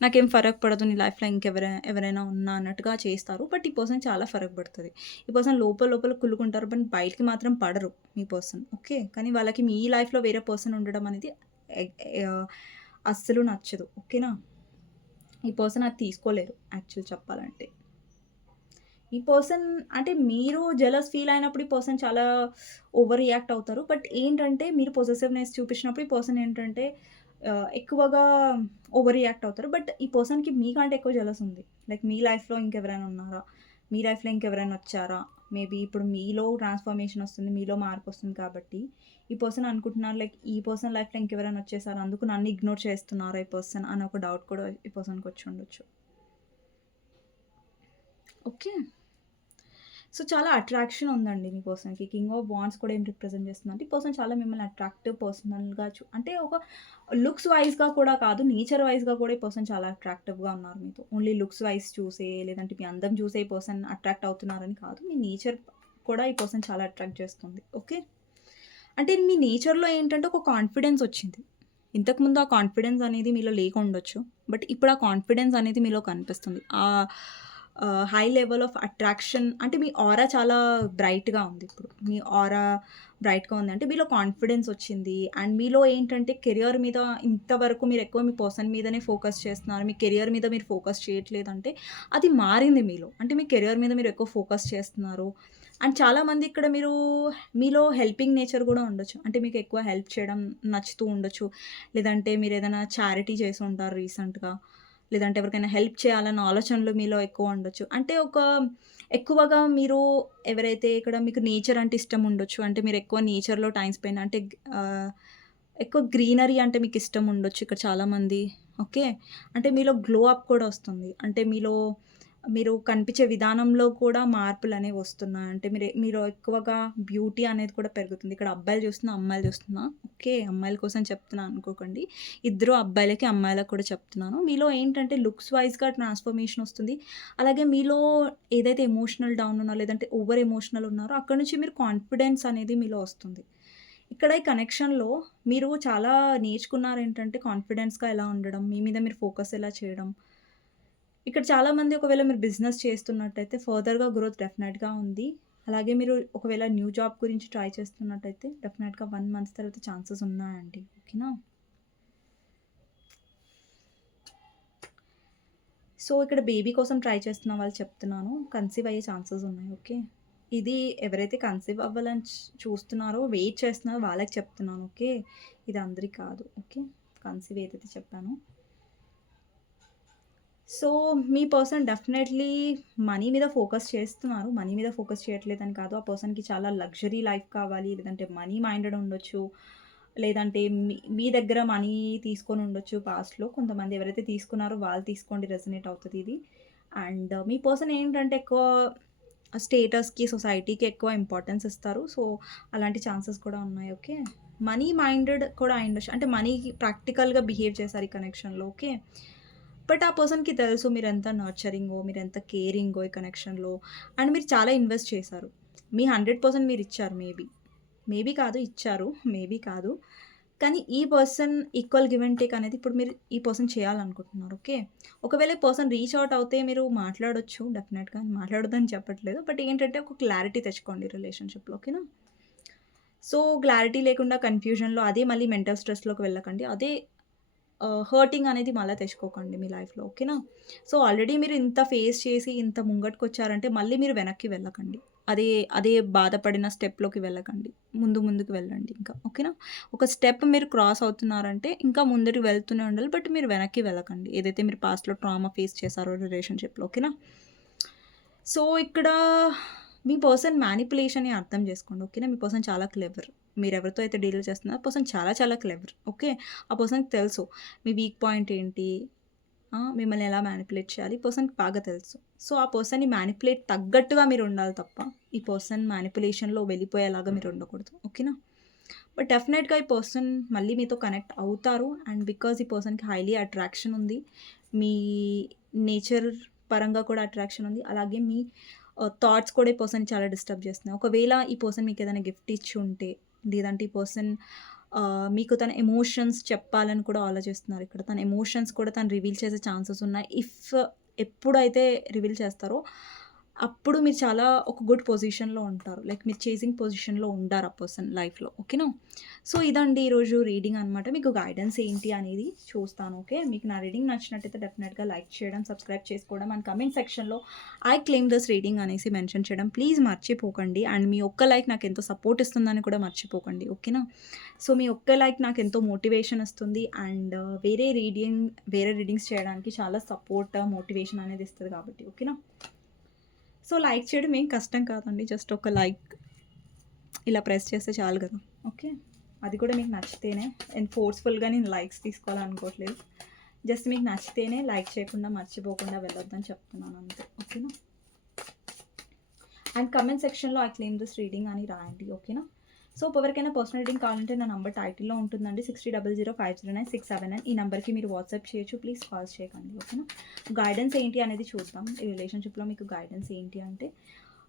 నాకేం ఫరక్ పడదు నీ లైఫ్‌లో ఎవరైనా ఉన్నా అన్నట్టుగా చేస్తారు. బట్ ఈ పర్సన్ చాలా ఫరక్ పడతది. ఈ పర్సన్ లోపల లోపల కుళ్ళుకుంటారు. బట్ బయటికి మాత్రం పడరు మీ పర్సన్. ఓకే. కానీ వాళ్ళకి మీ లైఫ్‌లో వేరే పర్సన్ ఉండడం అనేది ఎ ఆహ్, అస్సలు నచ్చదు. ఓకేనా? ఈ పర్సన్ అది తీసుకోలేరు యాక్చువల్ చెప్పాలంటే. ఈ పర్సన్ అంటే మీరు జెలస్ ఫీల్ అయినప్పుడు ఈ పర్సన్ చాలా ఓవర్ రియాక్ట్ అవుతారు. బట్ ఏంటంటే మీరు పొసెసివ్‌నెస్ చూపించినప్పుడు ఈ పర్సన్ ఏంటంటే ఎక్కువగా ఓవర్ రియాక్ట్ అవుతారు. బట్ ఈ పర్సన్‌కి మీకంటే ఎక్కువ జెలస్ ఉంది. లైక్ మీ లైఫ్‌లో ఇంకెవరైనా ఉన్నారా? మీ లైఫ్‌లో ఇంకెవరైనా వచ్చారా? మేబీ ఇప్పుడు మీలో ట్రాన్స్‌ఫర్మేషన్ వస్తుంది. మీలో మార్పొస్తుంది కాబట్టి ఈ పర్సన్ అనుకుంటున్నారు లైక్ ఈ పర్సన్ లైఫ్‌లో ఇంకెవరైనా వచ్చేసారు. అందుకు నన్ను ఇగ్నోర్ చేస్తున్నారా ఈ పర్సన్ అని ఒక డౌట్ కూడా ఈ పర్సన్‌కి వచ్చి ఉండొచ్చు. ఓకే. సో, చాలా అట్రాక్షన్ ఉందండి మీ పర్సన్‌కి. కింగ్ ఆఫ్ వాండ్స్ కూడా ఏం రిప్రజెంట్ చేస్తుందంటే, ఈ పర్సన్ చాలా మిమ్మల్ని అట్రాక్టివ్ పర్సనల్‌గా అంటే ఒక లుక్స్ వైస్‌గా కూడా కాదు, నేచర్ వైస్‌గా కూడా ఈ పర్సన్ చాలా అట్రాక్టివ్‌గా ఉన్నారు మీతో. ఓన్లీ లుక్స్ వైస్ చూసే, లేదంటే మీ అందం చూసే ఈ పర్సన్ అట్రాక్ట్ అవుతున్నారని కాదు. మీ నేచర్ కూడా ఈ పర్సన్ చాలా అట్రాక్ట్ చేస్తుంది. ఓకే. అంటే మీ నేచర్‌లో ఏంటంటే ఒక కాన్ఫిడెన్స్ వచ్చింది. ఇంతకుముందు ఆ కాన్ఫిడెన్స్ అనేది మీలో లేకుండొచ్చు. బట్ ఇప్పుడు ఆ కాన్ఫిడెన్స్ అనేది మీలో కనిపిస్తుంది. హై లెవెల్ ఆఫ్ అట్రాక్షన్ అంటే మీ ఆరా చాలా బ్రైట్‌గా ఉంది ఇప్పుడు. మీ ఆరా బ్రైట్‌గా ఉంది. అంటే మీలో కాన్ఫిడెన్స్ వచ్చింది. అండ్ మీలో ఏంటంటే కెరియర్ మీద ఇంతవరకు మీరు ఎక్కువ మీ పర్సన్ మీదనే ఫోకస్ చేస్తున్నారు. మీ కెరియర్ మీద మీరు ఫోకస్ చేయట్లేదంటే అది మారింది మీలో. అంటే మీ కెరియర్ మీద మీరు ఎక్కువ ఫోకస్ చేస్తున్నారు. అండ్ చాలామంది ఇక్కడ మీలో హెల్పింగ్ నేచర్ గూడా ఉండొచ్చు. అంటే మీకు ఎక్కువ హెల్ప్ చేయడం నచ్చుతూ ఉండొచ్చు. లేదంటే మీరేదైనా చారిటీ చేసుంటారు రీసెంట్‌గా. లేదంటే ఎవరికైనా హెల్ప్ చేయాలన్న ఆలోచనలు మీలో ఎక్కువ ఉండొచ్చు. అంటే ఎక్కువగా మీరు ఎవరైతే ఇక్కడ మీకు నేచర్ అంటే ఇష్టం ఉండొచ్చు. అంటే మీరు ఎక్కువ నేచర్‌లో టైమ్ స్పెండ్ అంటే ఎక్కువ గ్రీనరీ అంటే మీకిష్టం ఉండొచ్చు ఇక్కడ చాలామంది. ఓకే. అంటే మీలో గ్లో అప్ కూడా వస్తుంది. అంటే మీరు కనిపించే విధానంలో కూడా మార్పులనేవి వస్తున్నాయి. అంటే మీలో ఎక్కువగా బ్యూటీ అనేది కూడా పెరుగుతుంది. ఇక్కడ అబ్బాయిలు చూస్తున్నా, అమ్మాయిలు చూస్తున్నా. ఓకే. అమ్మాయిల కోసం చెప్తున్నా అనుకోకండి. ఇద్దరు అబ్బాయిలకి, అమ్మాయిలకు కూడా చెప్తున్నాను. మీలో ఏంటంటే లుక్స్ వైస్‌గా ట్రాన్స్‌ఫర్మేషన్ వస్తుంది. అలాగే మీలో ఏదైతే ఎమోషనల్ డౌన్ ఉన్నారో, లేదంటే ఓవర్ ఎమోషనల్ ఉన్నారో అక్కడి నుంచి మీరు కాన్ఫిడెన్స్ అనేది మీలో వస్తుంది. ఇక్కడ ఈ కనెక్షన్‌లో మీరు చాలా నేర్చుకున్నారేంటంటే కాన్ఫిడెన్స్‌గా ఎలా ఉండడం, మీ మీద మీరు ఫోకస్ ఎలా చేయడం. ఇక్కడ చాలామంది ఒకవేళ మీరు బిజినెస్ చేస్తున్నట్టయితే ఫర్దర్‌గా గ్రోత్ డెఫినెట్‌గా ఉంది. అలాగే మీరు ఒకవేళ న్యూ జాబ్ గురించి ట్రై చేస్తున్నట్టయితే డెఫినెట్‌గా 1 మంత్ తర్వాత ఛాన్సెస్ ఉన్నాయండి. ఓకేనా? సో, ఇక్కడ బేబీ కోసం ట్రై చేస్తున్న వాళ్ళు చెప్తున్నాను. కన్సీవ్ అయ్యే ఛాన్సెస్ ఉన్నాయి. ఓకే. ఇది ఎవరైతే కన్సీవ్ అవ్వాలని చూస్తున్నారో, వెయిట్ చేస్తున్నారో వాళ్ళకి చెప్తున్నాను. ఓకే. ఇది అందరికి కాదు. ఓకే. కన్సీవ్ ఏదైతే చెప్పానో. సో, మీ పర్సన్ డెఫినెట్‌లీ మనీ మీద ఫోకస్ చేస్తున్నారు. మనీ మీద ఫోకస్ చేయట్లేదని కాదు. ఆ పర్సన్‌కి చాలా లగ్జరీ లైఫ్ కావాలి. లేదంటే మనీ మైండెడ్ ఉండొచ్చు. లేదంటే మీ దగ్గర మనీ తీసుకొని ఉండొచ్చు పాస్ట్‌లో. కొంతమంది ఎవరైతే తీసుకున్నారో వాళ్ళు తీసుకోండి రెజొనేట్ అవుతది ఇది. అండ్ మీ పర్సన్ ఏంటంటే ఎక్కువ స్టేటస్‌కి, సొసైటీకి ఎక్కువ ఇంపార్టెన్స్ ఇస్తారు. సో, అలాంటి ఛాన్సెస్ కూడా ఉన్నాయి. ఓకే. మనీ మైండెడ్ కూడా అయ్యుండొచ్చు. అంటే మనీకి ప్రాక్టికల్‌గా బిహేవ్ చేశారు ఈ కనెక్షన్‌లో. ఓకే. బట్ ఆ పర్సన్‌కి తెలుసు మీరెంత నర్చరింగో, మీరెంత కేరింగో ఈ కనెక్షన్‌లో. అండ్ మీరు చాలా ఇన్వెస్ట్ చేశారు. మీ 100% మీరిచ్చారు మేబీ. మేబీ కాదు ఇచ్చారు. మేబీ కాదు. కానీ ఈ person equal give and take అనేది ఇప్పుడు మీరు ఈ పర్సన్ చేయాలనుకుంటున్నారు. ఓకే. ఒకవేళ ఈ పర్సన్ రీచ్ ఔట్ అవుతే మీరు మాట్లాడొచ్చు డెఫినెట్‌గా. మాట్లాడొద్దని చెప్పట్లేదు. బట్ ఏంటంటే ఒక క్లారిటీ తెచ్చుకోండి రిలేషన్‌షిప్‌లో. ఓకేనా? సో, క్లారిటీ లేకుండా కన్‌ఫ్యూజన్‌లో అదే మళ్ళీ మెంటల్ స్ట్రెస్‌లోకి వెళ్ళకండి. అదే హర్టింగ్ అనేది మళ్ళా తెచ్చుకోకండి మీ లైఫ్‌లో. ఓకేనా? సో, ఆల్రెడీ మీరు ఇంత ఫేస్ చేసి ఇంత ముంగటికొచ్చారంటే మళ్ళీ మీరు వెనక్కి వెళ్ళకండి. అదే అదే బాధపడిన స్టెప్‌లోకి వెళ్ళకండి. ముందుకు వెళ్ళండి ఇంకా. ఓకేనా? ఒక స్టెప్ మీరు క్రాస్ అవుతున్నారంటే ఇంకా ముందరికి వెళ్తూనే ఉండాలి. బట్ మీరు వెనక్కి వెళ్ళకండి. ఏదైతే మీరు పాస్ట్‌లో ట్రామా ఫేస్ చేశారో రిలేషన్‌షిప్‌లో. ఓకేనా? సో, ఇక్కడ మీ పర్సన్ మ్యానిప్యులేషన్‌ని అర్థం చేసుకోండి. ఓకేనా? మీ పర్సన్ చాలా క్లెవర్. మీరెవరితో అయితే డీల్ చేస్తున్నారో ఆ పర్సన్ చాలా చాలా క్లెవర్. ఓకే. ఆ పర్సన్‌కి తెలుసు మీ వీక్ పాయింట్ ఏంటి? మిమ్మల్ని ఎలా మ్యానిపులేట్ చేయాలి? ఈ పర్సన్‌కి బాగా తెలుసు. సో, ఆ పర్సన్‌ని మ్యానిపులేట్ తగ్గట్టుగా మీరుండాలి తప్ప, ఈ పర్సన్ మ్యానిపులేషన్‌లో వెళ్ళిపోయేలాగా మీరు ఉండకూడదు. ఓకేనా? బట్ డెఫినెట్‌గా ఈ పర్సన్ మళ్ళీ మీతో కనెక్ట్ అవుతారు. అండ్ బికాజ్ ఈ పర్సన్‌కి హైలీ అట్రాక్షన్ ఉంది. మీ నేచర్ పరంగా కూడా అట్రాక్షన్ ఉంది. అలాగే మీ థాట్స్ కూడా ఈ పర్సన్‌ని చాలా డిస్టర్బ్ చేస్తున్నాయి. ఒకవేళ ఈ పర్సన్ మీకేదైనా గిఫ్ట్ ఇచ్చి ఉంటే, లేదంటే ఈ పర్సన్ మీకు తన ఎమోషన్స్ చెప్పాలని కూడా ఆలోచిస్తున్నారు ఇక్కడ. తన ఎమోషన్స్ కూడా తను రివీల్ చేసే ఛాన్సెస్ ఉన్నాయి. ఎప్పుడైతే రివీల్ చేస్తారో, అప్పుడు మీరు చాలా ఒక గుడ్ పొజిషన్‌లో ఉంటారు. లైక్ మీరు చేసింగ్ పొజిషన్‌లో ఉండారు ఆ పర్సన్ లైఫ్‌లో. ఓకేనా? సో, ఇదండి ఈరోజు రీడింగ్ అనమాట. మీకు గైడెన్స్ ఏంటి అనేది చూస్తాను. ఓకే. మీకు నా రీడింగ్ నచ్చినట్టయితే డెఫినెట్‌గా లైక్ చేయడం, సబ్స్క్రైబ్ చేసుకోవడం అండ్ కమెంట్ సెక్షన్‌లో ఐ క్లెయిమ్ దిస్ రీడింగ్ అనేసి మెన్షన్ చేయడం ప్లీజ్ మర్చిపోకండి. అండ్ మీ ఒక్క లైక్ నాకెంతో సపోర్ట్ ఇస్తుందని కూడా మర్చిపోకండి. ఓకేనా? సో, మీ ఒక్క లైక్ నాకెంతో మోటివేషన్ ఇస్తుంది. అండ్ వేరే రీడింగ్స్ చేయడానికి చాలా సపోర్ట్, మోటివేషన్ అనేది ఇస్తది కాబట్టి. ఓకేనా? సో, లైక్ చేయడం ఏం కష్టం కాదండి. జస్ట్ ఒక లైక్ ఇలా ప్రెస్ చేస్తే చాలు గదా! ఓకే. అది కూడా మీకు నచ్చితేనే. అండ్ ఫోర్స్‌ఫుల్‌గా నేను లైక్స్ తీసుకోవాలనుకోవట్లేదు. జస్ట్ మీకు నచ్చితేనే లైక్ చేయకుండా, మర్చిపోకుండా వెళ్ళొద్దని చెప్తున్నాను అంతే. ఓకేనా? అండ్ కమెంట్ సెక్షన్‌లో ఐ క్లెయిమ్ దిస్ రీడింగ్ అని రాయండి. ఓకేనా? సో, ఎవరికైనా పర్సనల్ రీడింగ్ కావాలంటే నా నంబర్ టైటిల్‌లో ఉంటుందండి. 6000500967 ఈ నంబర్‌కి మీరు వాట్సాప్ చేయొచ్చు. ప్లీజ్ కాల్స్ చేయకండి. ఓకేనా? గైడెన్స్ ఏంటి అనేది చూద్దాం. ఈ రిలేషన్‌షిప్‌లో మీకు గైడెన్స్ ఏంటి అంటే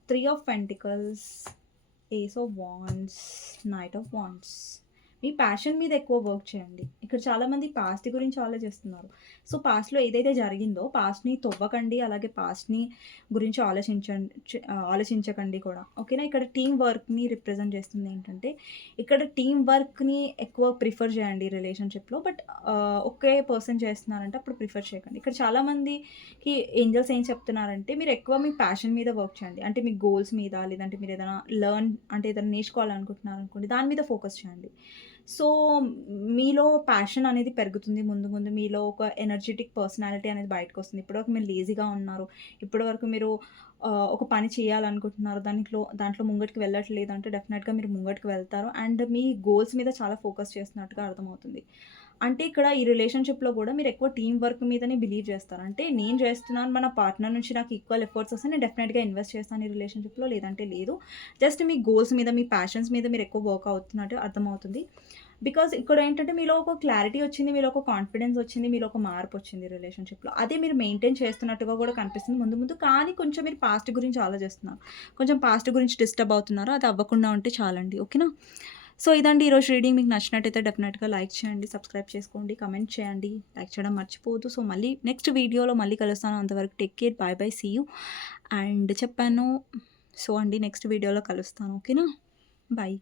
3 of pentacles, ace of wands, knight of wands. మీ ప్యాషన్ మీద ఎక్కువ వర్క్ చేయండి. ఇక్కడ చాలామంది పాస్ట్ గురించి ఆలోచిస్తున్నారు. సో, పాస్ట్‌లో ఏదైతే జరిగిందో పాస్ట్‌ని తవ్వకండి. అలాగే పాస్ట్‌ని గురించి ఆలోచించకండి కూడా. ఓకేనా? ఇక్కడ టీమ్ వర్క్‌ని రిప్రజెంట్ చేస్తుంది ఏంటంటే, ఇక్కడ టీమ్ వర్క్‌ని ఎక్కువ ప్రిఫర్ చేయండి రిలేషన్‌షిప్‌లో. బట్ ఒకే పర్సన్ చేస్తున్నారంటే అప్పుడు ప్రిఫర్ చేయకండి. ఇక్కడ చాలామందికి ఏంజెల్స్ ఏం చెప్తున్నారంటే, మీరు ఎక్కువ మీ ప్యాషన్ మీద వర్క్ చేయండి. అంటే మీ గోల్స్ మీద, లేదంటే మీరు ఏదైనా అంటే ఏదైనా నేర్చుకోవాలనుకుంటున్నారనుకోండి, దాని మీద ఫోకస్ చేయండి. సో, మీలో ప్యాషన్ అనేది పెరుగుతుంది ముందు ముందు. మీలో ఒక ఎనర్జిటిక్ పర్సనాలిటీ అనేది బయటకొస్తుంది. ఇప్పటివరకు మీరు లేజీగా ఉన్నారు. ఇప్పటివరకు మీరు ఒక పని చేయాలనుకుంటున్నారు. దాంట్లో ముంగటికి వెళ్ళట్లేదంటే డెఫినెట్‌గా మీరు ముంగటికి వెళ్తారు. అండ్ మీ గోల్స్ మీద చాలా ఫోకస్ చేస్తున్నట్టుగా అర్థమవుతుంది. అంటే ఇక్కడ ఈ రిలేషన్‌షిప్‌లో గూడా మీరు ఎక్కువ టీమ్ వర్క్ మీదనే బిలీవ్ చేస్తారు. అంటే నేను చేస్తున్నాను, మన పార్ట్నర్ నుంచి నాకు ఈక్వల్ ఎఫర్ట్స్ వస్తే నేను డెఫినెట్‌గా ఇన్వెస్ట్ చేస్తాను ఈ రిలేషన్‌షిప్‌లో, లేదంటే లేదు. జస్ట్ మీ గోల్స్ మీద, మీ ప్యాషన్స్ మీద మీరు ఎక్కువ వర్క్ అవుతున్నట్టు అర్థమవుతుంది. బికాజ్ ఇక్కడేంటంటే మీలో ఒక క్లారిటీ వచ్చింది. మీలో ఒక కాన్ఫిడెన్స్ వచ్చింది. మీలో ఒక మార్పొచ్చింది రిలేషన్‌షిప్‌లో. అదే మీరు మెయింటైన్ చేస్తున్నట్టుగా కూడా కనిపిస్తుంది ముందు ముందు. కానీ కొంచెం మీరు పాస్ట్ గురించి ఆలోచిస్తున్నారు. కొంచెం పాస్ట్ గురించి డిస్టర్బ్ అవుతున్నారు. అది అవ్వకుండా ఉంటే చాలండి. ఓకేనా? సో, ఇదండి ఈరోజు రీడింగ్. మీకు నచ్చినట్టయితే డెఫినెట్‌గా లైక్ చేయండి, సబ్స్క్రైబ్ చేసుకోండి, కమెంట్ చేయండి. లైక్ చేయడం మర్చిపోవద్దు. సో, మళ్ళీ నెక్స్ట్ వీడియోలో మళ్ళీ కలుస్తాను. అంతవరకు take care. Bye bye. See you. And చెప్పాను. సో అండి నెక్స్ట్ వీడియోలో కలుస్తాను. ఓకేనా? బై.